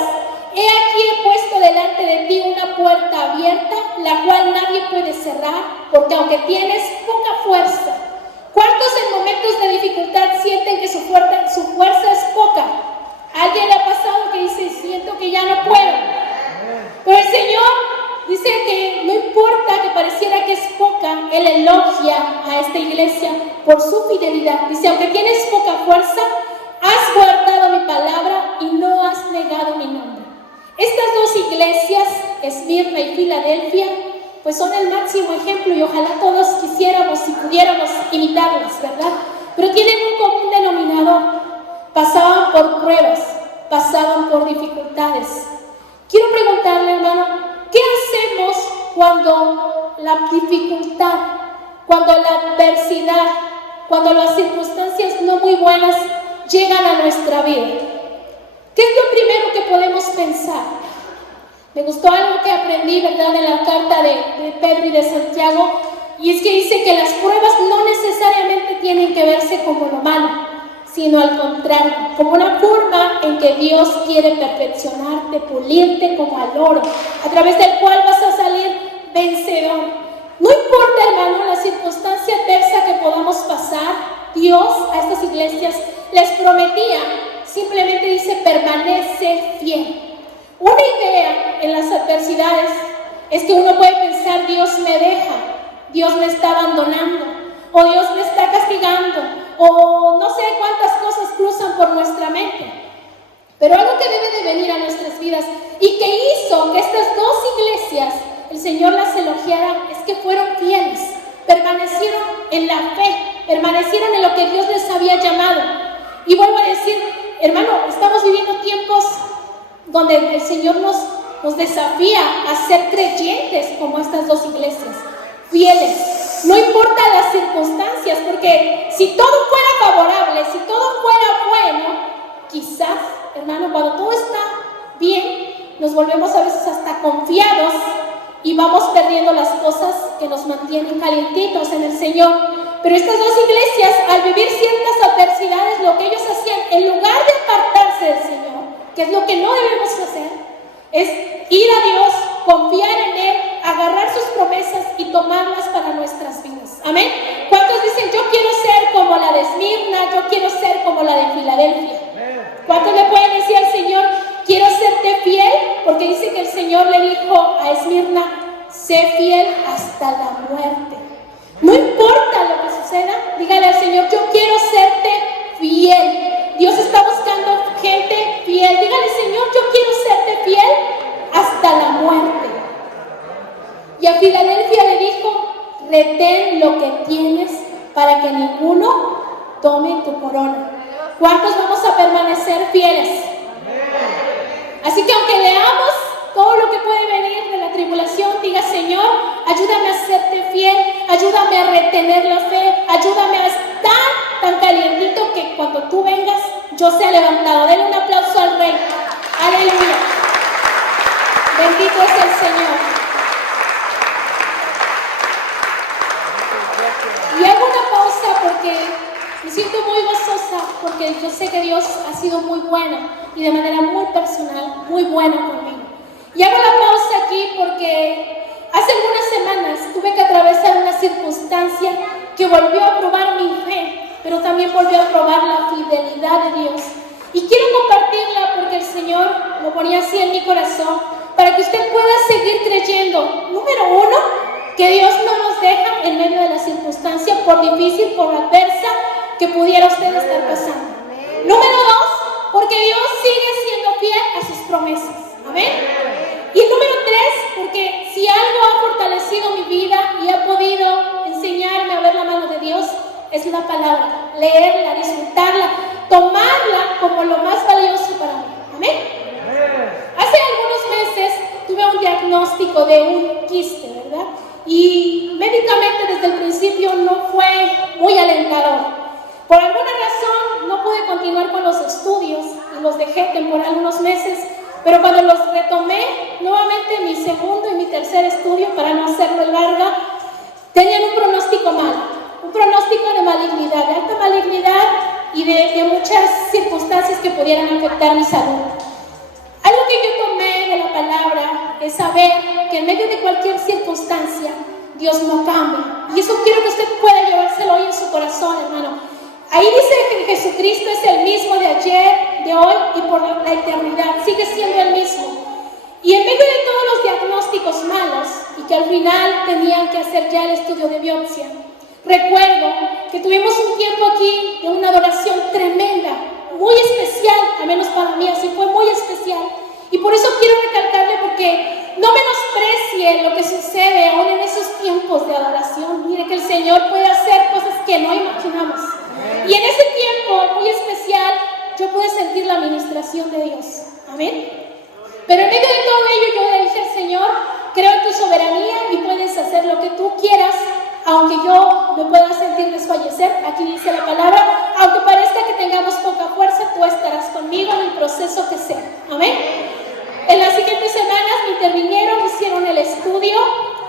He aquí he puesto delante de ti una puerta abierta, la cual nadie puede cerrar, porque aunque tienes poca fuerza. ¿Cuántos en momentos de dificultad sienten que su fuerza es poca? ¿A alguien le ha pasado que dice, siento que ya no puedo? Pero el Señor dice que no importa que pareciera que es poca, Él elogia a esta iglesia por su fidelidad. Dice, aunque tienes poca fuerza, has guardado mi palabra y no has negado mi nombre. Estas dos iglesias, Esmirna y Filadelfia, pues son el máximo ejemplo y ojalá todos quisiéramos y pudiéramos imitarlas, ¿verdad? Pero tienen un común denominador: pasaban por pruebas, pasaban por dificultades. Quiero preguntarle, hermano, ¿qué hacemos cuando la dificultad, cuando la adversidad, cuando las circunstancias no muy buenas llegan a nuestra vida? ¿Qué es lo primero que podemos pensar? Me gustó algo que aprendí, ¿verdad?, en la carta de Pedro y de Santiago, y es que dice que las pruebas no necesariamente tienen que verse como lo malo, sino al contrario, como una forma en que Dios quiere perfeccionarte, pulirte como al oro, a través del cual vas a salir vencedor. No importa, hermano, la circunstancia adversa que podamos pasar, Dios a estas iglesias les prometía, simplemente dice, permanece fiel. Una idea en las adversidades es que uno puede pensar, Dios me deja, Dios me está abandonando, o Dios me está castigando, o no sé cuántas cosas cruzan por nuestra mente. Pero algo que debe de venir a nuestras vidas y que hizo que estas dos iglesias el Señor las elogiara es que fueron fieles, permanecieron en la fe, permanecieron en lo que Dios les había llamado. Y vuelvo a decir, hermano, estamos viviendo tiempos donde el Señor nos desafía a ser creyentes como estas dos iglesias, fieles. No importa las circunstancias, porque si todo fuera favorable, si todo fuera bueno, quizás, hermano, cuando todo está bien, nos volvemos a veces hasta confiados y vamos perdiendo las cosas que nos mantienen calientitos en el Señor. Pero estas dos iglesias, al vivir ciertas adversidades, lo que ellos hacían, en lugar de apartarse del Señor, que es lo que no debemos hacer, es ir a Dios, confiar en Él, agarrar sus promesas y tomarlas para nuestras vidas. Amén. ¿Cuántos dicen, yo quiero ser como la de Esmirna, yo quiero ser como la de Filadelfia? ¿Cuántos le pueden decir al Señor, quiero serte fiel? Porque dice que el Señor le dijo a Esmirna, sé fiel hasta la muerte. No importa lo que suceda, dígale al Señor, yo quiero serte fiel. Dios está buscando gente fiel. Dígale, Señor, yo quiero serte fiel hasta la muerte. Y a Filadelfia le dijo, retén lo que tienes para que ninguno tome tu corona. ¿Cuántos vamos a permanecer fieles? Así que aunque leamos todo lo que puede venir de la tribulación, diga, Señor, ayúdame a serte fiel, ayúdame a retener la fe, ayúdame a estar tan calientito que cuando tú vengas yo sea levantado. Denle un aplauso al Rey. Aleluya. Bendito es el Señor. Y hago una pausa porque me siento muy gozosa, porque yo sé que Dios ha sido muy bueno y de manera muy personal, muy buena conmigo. Y hago la pausa aquí porque hace algunas semanas tuve que atravesar una circunstancia que volvió a probar mi fe, pero también volvió a probar la fidelidad de Dios. Y quiero compartirla porque el Señor lo ponía así en mi corazón, para que usted pueda seguir creyendo. Número uno, que Dios no nos deja en medio de la circunstancia, por difícil, por adversa que pudiera usted estar pasando. Número dos, porque Dios sigue siendo fiel a sus promesas. Amén. Y número tres, porque si algo ha fortalecido mi vida y ha podido enseñarme a ver la mano de Dios, es la palabra, leerla, disfrutarla, tomarla como lo más valioso para mí. Amén. Hace algunos meses tuve un diagnóstico de un quiste, ¿verdad? Y médicamente desde el principio no fue muy alentador. Por alguna razón no pude continuar con los estudios y los dejé temporal unos meses, pero cuando los retomé nuevamente, mi segundo y mi tercer estudio, para no hacerlo larga, tenían un pronóstico malo, un pronóstico de malignidad, de alta malignidad y de muchas circunstancias que pudieran afectar mi salud. Algo que yo tomé de la palabra es saber que en medio de cualquier circunstancia Dios no cambia, y eso quiero que usted pueda llevárselo hoy en su corazón, hermano. Ahí dice que Jesucristo es el mismo de ayer, de hoy y por la eternidad, sigue siendo el mismo. Y en medio de todos los diagnósticos malos, y que al final tenían que hacer ya el estudio de biopsia, recuerdo que tuvimos un tiempo aquí de una adoración tremenda, muy especial, al menos para mí así fue muy especial. Y por eso quiero recalcar no menosprecie lo que sucede aún en esos tiempos de adoración. Mire que el Señor puede hacer cosas que no imaginamos. Y en ese tiempo muy especial, yo pude sentir la administración de Dios. Amén. Pero en medio de todo ello, yo le dije al Señor, creo en tu soberanía y puedes hacer lo que tú quieras, aunque yo me pueda sentir desfallecer. Aquí dice la palabra, aunque parezca que tengamos poca fuerza, tú estarás conmigo en el proceso que sea. Amén. En las siguientes semanas me intervinieron, hicieron el estudio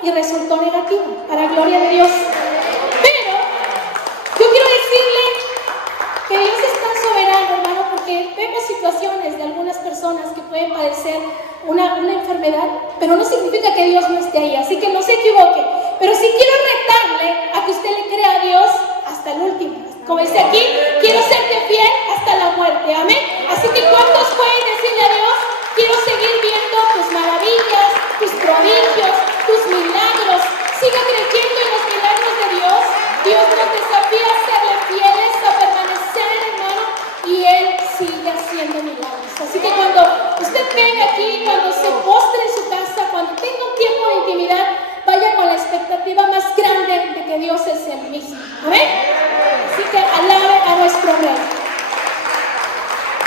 y resultó negativo, para gloria de Dios. Pero yo quiero decirle que Dios es tan soberano, hermano, porque vemos situaciones de algunas personas que pueden padecer una enfermedad, pero no significa que Dios no esté ahí, así que no se equivoque. Pero sí quiero retarle a que usted le crea a Dios hasta el último. Como dice aquí, quiero serte fiel hasta la muerte, amén. Así que ¿cuántos pueden decirle a Dios, quiero seguir viendo tus maravillas, tus prodigios, tus milagros? Siga creyendo en los milagros de Dios. Dios nos desafía a serle fieles, a permanecer, hermano, y Él sigue haciendo milagros. Así que cuando usted venga aquí, cuando se postre en su casa, cuando tenga un tiempo de intimidad, vaya con la expectativa más grande de que Dios es el mismo. Amén. Así que alabe a nuestro Rey.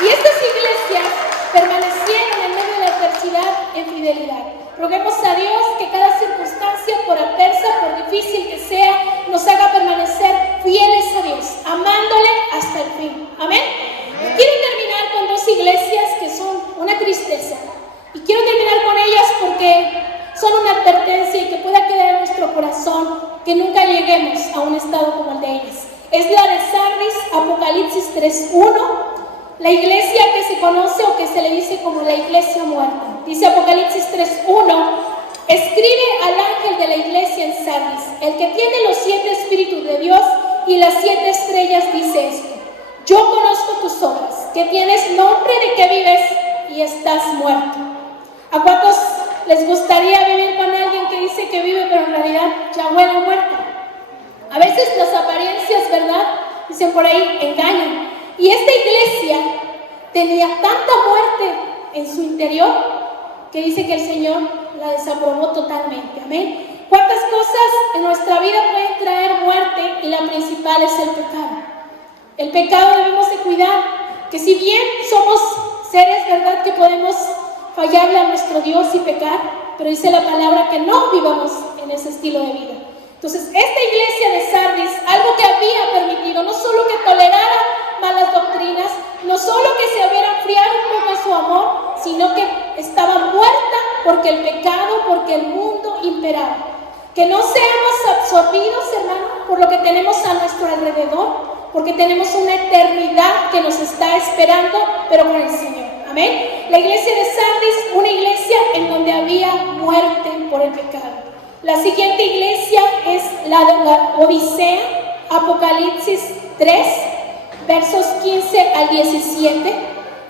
Y estas iglesias permanecieron en medio de la adversidad en fidelidad. Roguemos a Dios que cada circunstancia, por adversa, por difícil que sea, nos haga permanecer fieles a Dios, amándole hasta el fin. Amén. Quiero terminar con dos iglesias que son una tristeza. Y quiero terminar con ellas porque son una advertencia y que pueda quedar en nuestro corazón que nunca lleguemos a un estado como el de ellas. Es la de Sardis, Apocalipsis 3:1. La iglesia que se conoce o que se le dice como la iglesia muerta. Dice Apocalipsis 3:1, escribe al ángel de la iglesia en Sardis, el que tiene los 7 espíritus de Dios y las 7 estrellas, dice esto: yo conozco tus obras, que tienes nombre de que vives y estás muerto. ¿A cuántos les gustaría vivir con alguien que dice que vive pero en realidad ya huele muerto? A veces las apariencias, ¿verdad?, dicen por ahí, engañan. Y esta iglesia tenía tanta muerte en su interior que dice que el Señor la desaprobó totalmente. Amén. ¿Cuántas cosas en nuestra vida pueden traer muerte? Y la principal es el pecado. El pecado debemos de cuidar, que si bien somos seres, ¿verdad?, que podemos fallarle a nuestro Dios y pecar, pero dice la palabra que no vivamos en ese estilo de vida. Entonces, esta iglesia de Sardis, algo que había permitido, no solo que tolerara malas doctrinas, no solo que se hubiera enfriado un poco en su amor, sino que estaba muerta porque el pecado, porque el mundo imperaba. Que no seamos absorbidos, hermano, por lo que tenemos a nuestro alrededor, porque tenemos una eternidad que nos está esperando, pero con el Señor. Amén. La iglesia de Sardis, una iglesia en donde había muerte por el pecado. La siguiente iglesia es la de la Odisea, Apocalipsis 3, versos 15 al 17.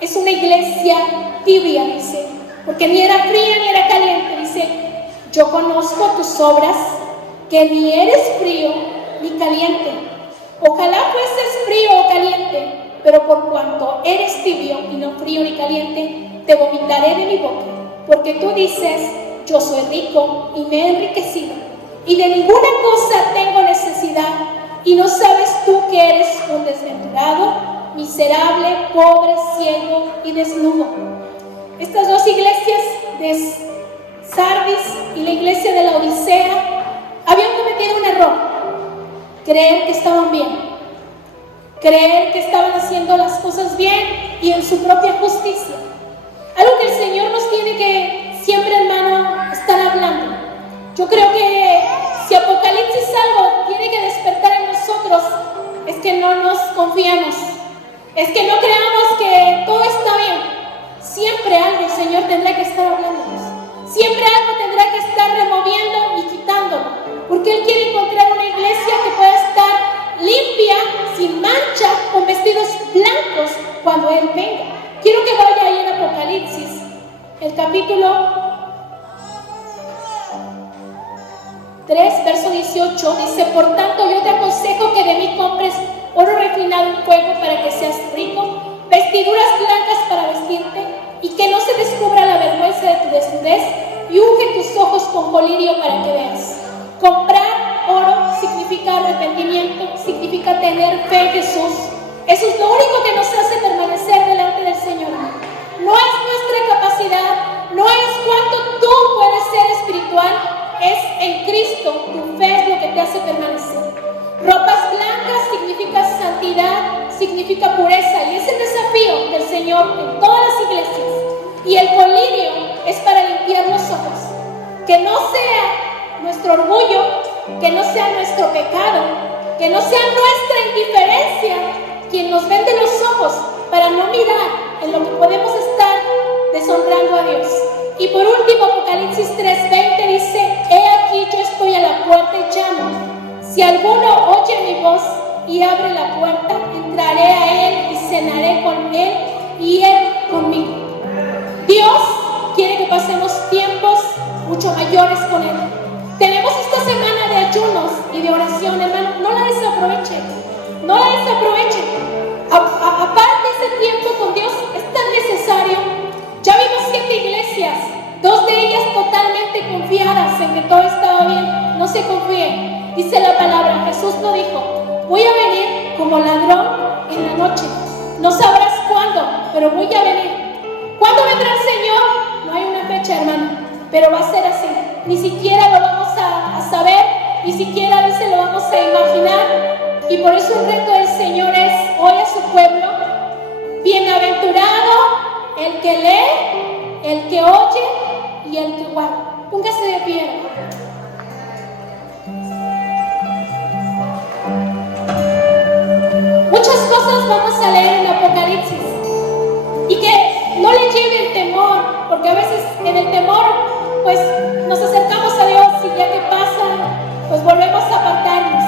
Es una iglesia tibia, dice, porque ni era fría ni era caliente. Dice, yo conozco tus obras, que ni eres frío ni caliente. Ojalá fueses frío o caliente, pero por cuanto eres tibio y no frío ni caliente, te vomitaré de mi boca. Porque tú dices, yo soy rico y me he enriquecido, y de ninguna cosa tengo necesidad, y no sabes tú que eres un desventurado, miserable, pobre, ciego y desnudo. Estas dos iglesias de Sardis y la iglesia de la Odisea habían cometido un error: creer que estaban bien, creer que estaban haciendo las cosas bien y en su propia justicia. Algo que el Señor nos tiene que siempre, hermano, estar hablando. Yo creo que si Apocalipsis algo tiene que despertar en nosotros, es que no nos confiemos, es que no creamos que todo está bien. Siempre algo el Señor tendrá que estar hablándonos, siempre algo tendrá que estar removiendo y quitándolo, porque Él quiere encontrar una iglesia que pueda estar limpia, sin mancha, con vestidos blancos cuando Él venga. Quiero que vaya ahí en Apocalipsis, el capítulo 3, verso 18, dice: por tanto yo te aconsejo que de mí compres oro refinado en fuego para que seas rico, vestiduras blancas para vestirte, y que no se descubra la vergüenza de tu desnudez, y y unge tus ojos con colirio para que veas. Comprar oro significa arrepentimiento, significa tener fe en Jesús. Eso es lo único que nos hace permanecer delante del Señor. No es nuestra capacidad, no es cuánto tú puedes ser espiritual, es en Cristo. Tu fe es lo que te hace permanecer. Ropas blancas significa santidad, significa pureza, y es el desafío del Señor en todas las iglesias. Y el colirio es para limpiar los ojos. Que no sea nuestro orgullo, que no sea nuestro pecado, que no sea nuestra indiferencia quien nos vende los ojos para no mirar en lo que podemos estar deshonrando a Dios. Y por último, Apocalipsis 3:20 dice: he aquí, yo estoy a la puerta y llamo. Si alguno oye mi voz y abre la puerta, entraré a él y cenaré con él y él conmigo. Dios quiere que pasemos tiempos mucho mayores con él. Tenemos esta semana de ayunos y de oración, hermano. No la desaprovechen. No la desaprovechen. Aparte, ese tiempo con Dios es tan necesario. Ya vimos 7 iglesias, 2 de ellas totalmente confiadas en que todo estaba bien. No se confíen. Dice la palabra, Jesús no dijo: voy a venir como ladrón en la noche. No sabrás cuándo, pero voy a venir. ¿Cuándo vendrá el Señor? No hay una fecha, hermano, pero va a ser así. Ni siquiera lo vamos a saber, ni siquiera a veces lo vamos a imaginar. Y por eso el reto del Señor es hoy a su pueblo: bienaventurado el que lee, el que oye y el que guarda. Póngase de pie. Muchas cosas vamos a leer en Apocalipsis y que no le lleve el temor, porque a veces en el temor pues nos acercamos a Dios y ya que pasa pues volvemos a apartarnos.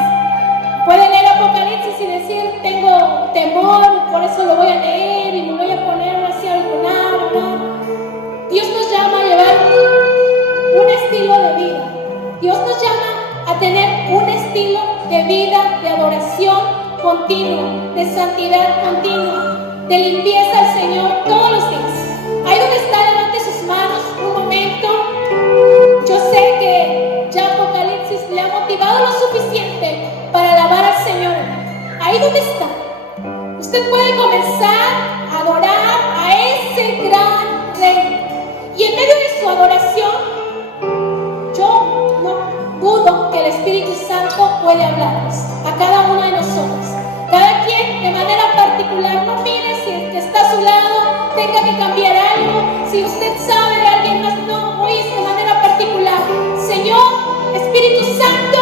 Puede leer Apocalipsis y decir: tengo temor, por eso lo voy a leer y me voy a poner así a alguna. Dios nos llama a llevar un estilo de vida. Dios nos llama a tener un estilo de vida, de adoración continua, de santidad continua, de limpieza al Señor todos los días. Ahí donde está, levante sus manos un momento. Yo sé que ya Apocalipsis le ha motivado lo suficiente para alabar al Señor. Ahí donde está, usted puede comenzar a adorar a ese gran Rey. Y en medio de su adoración, yo no dudo que el Espíritu Santo puede hablarnos a cada uno de nosotros. Cada quien de manera particular. No mire si el que está a su lado tenga que cambiar algo. Si usted sabe de alguien más, no, hoy es de manera particular. Señor, Espíritu Santo,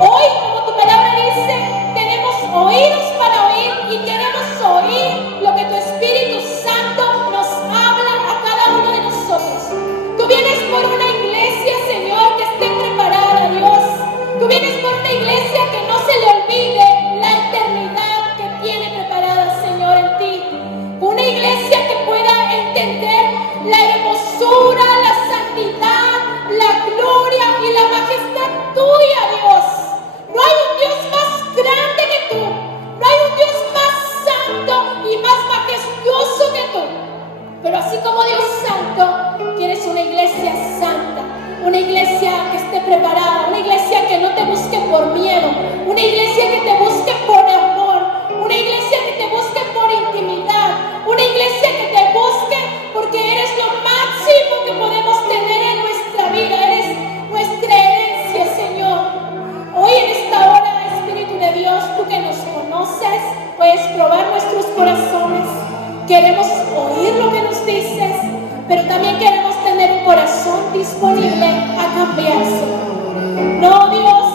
hoy, como tu palabra dice, tenemos oídos para oír y queremos oír lo que tu Espíritu Santo nos habla a cada uno de nosotros. Tú vienes por una iglesia, Señor, que esté preparada, Dios. Tú vienes por una iglesia que no se le olvide la eternidad que tiene preparada, Señor, en ti. Una iglesia que pueda entender la hermosura, la santidad, la gloria y la majestad tuya, Dios. No hay un Dios más grande que tú. No hay un Dios más santo y más majestuoso que tú. Pero así como Dios santo, quieres una iglesia santa. Una iglesia que esté preparada, una iglesia que no te busque por miedo, una iglesia que te busque por amor, una iglesia que te busque por intimidad, una iglesia que te busque porque eres lo máximo que podemos tener en nuestra vida, eres nuestra herencia, Señor. Hoy en esta hora, Espíritu de Dios, tú que nos conoces, puedes probar nuestros corazones. Queremos oír lo que nos dices, pero también queremos tener un corazón disponible a cambiarse. No, Dios,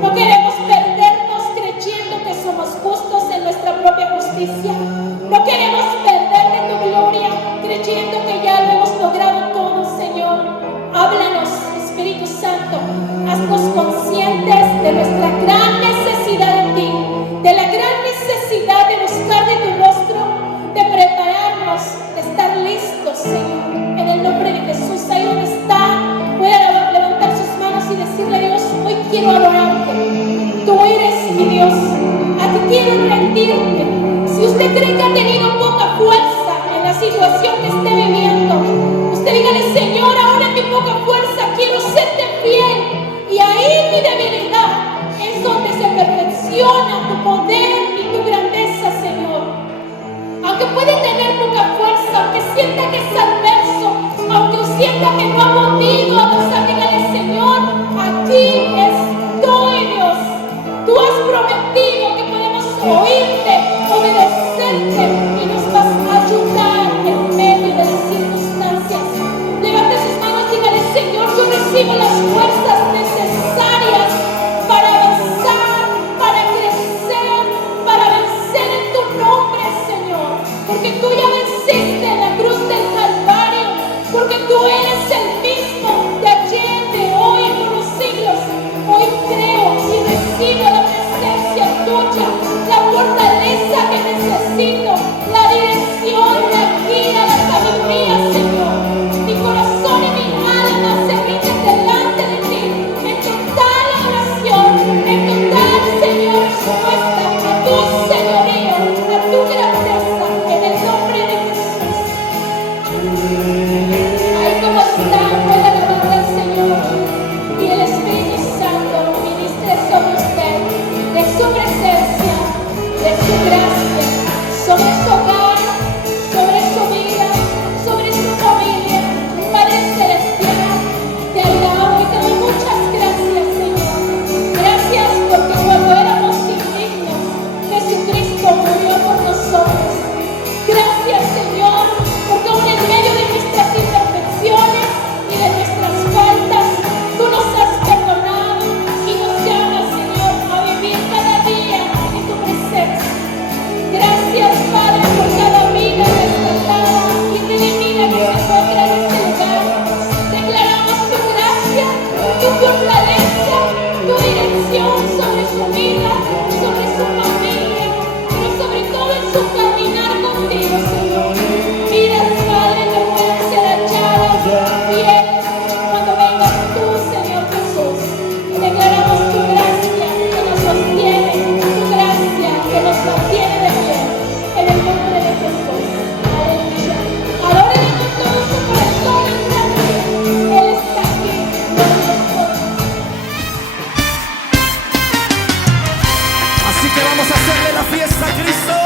no queremos perdernos creyendo que somos justos en nuestra propia justicia. No queremos perder de tu gloria creyendo que ya lo hemos logrado todo, Señor. Háblanos, Espíritu Santo. Haznos conscientes de nuestra gran necesidad en ti, de la gran necesidad de buscar de tu rostro, de prepararnos, de estar listos, Señor. En el nombre de Jesús, ahí donde está, puede levantar sus manos y decirle: Dios, hoy quiero adorarte. Tú eres mi Dios. A ti quiero rendirme. Si usted cree que ha tenido poca fuerza en la situación que esté viviendo, usted dígale: Señor, ahora en mi sienta que no ha podido avanzar, dígale: Señor, aquí estoy, Dios. Tú has prometido que podemos oírte, obedecerte y nos vas a ayudar en medio de las circunstancias. Levante sus manos, dígale: Señor, yo recibo las fuerzas necesarias para avanzar, para crecer, para vencer en tu nombre, Señor. Porque tú ya venciste en la cruz del Calvario, porque tú eres el mismo de ayer, de hoy y por los siglos. Hoy creo y recibo la presencia tuya, la fortaleza que necesito, la dirección, la guía, la sabiduría, Señor. Mi corazón y mi alma se rinden delante de ti, en total oración, en total, Señor, respuesta a tu señorío, a tu grandeza, en el nombre de Jesús. Ahí como está, puede alabar al Señor, y el Espíritu Santo ministre sobre usted, de su presencia, de su gracia, sobre su hogar, sobre su vida, sobre su familia. Padre Celestial, te alabo y te doy muchas gracias, Señor. Gracias porque cuando éramos indignos, Jesucristo murió por nosotros. Gracias, Señor, porque aún en medio de nuestras imperfecciones y de nuestras faltas, tú nos has perdonado y nos llamas, Señor, a vivir cada día en tu presencia. Gracias, Padre, por cada vida rescatada y redimida que se encuentra en este lugar. Declaramos tu gracia, tu fortaleza, tu dirección sobre su vida, sobre su familia, pero sobre todo en su caminar contigo, Señor. Vidas, Padre, que puedan ser halladas fieles cuando vengas tú, Señor Jesús. Declaramos tu gracia que nos sostiene, tu gracia que nos mantiene de pie, en el nombre de Jesús. Aleluya. Adórenle con todo su corazón y también. Él está aquí con nosotros. Así que vamos a hacerle la fiesta a Cristo.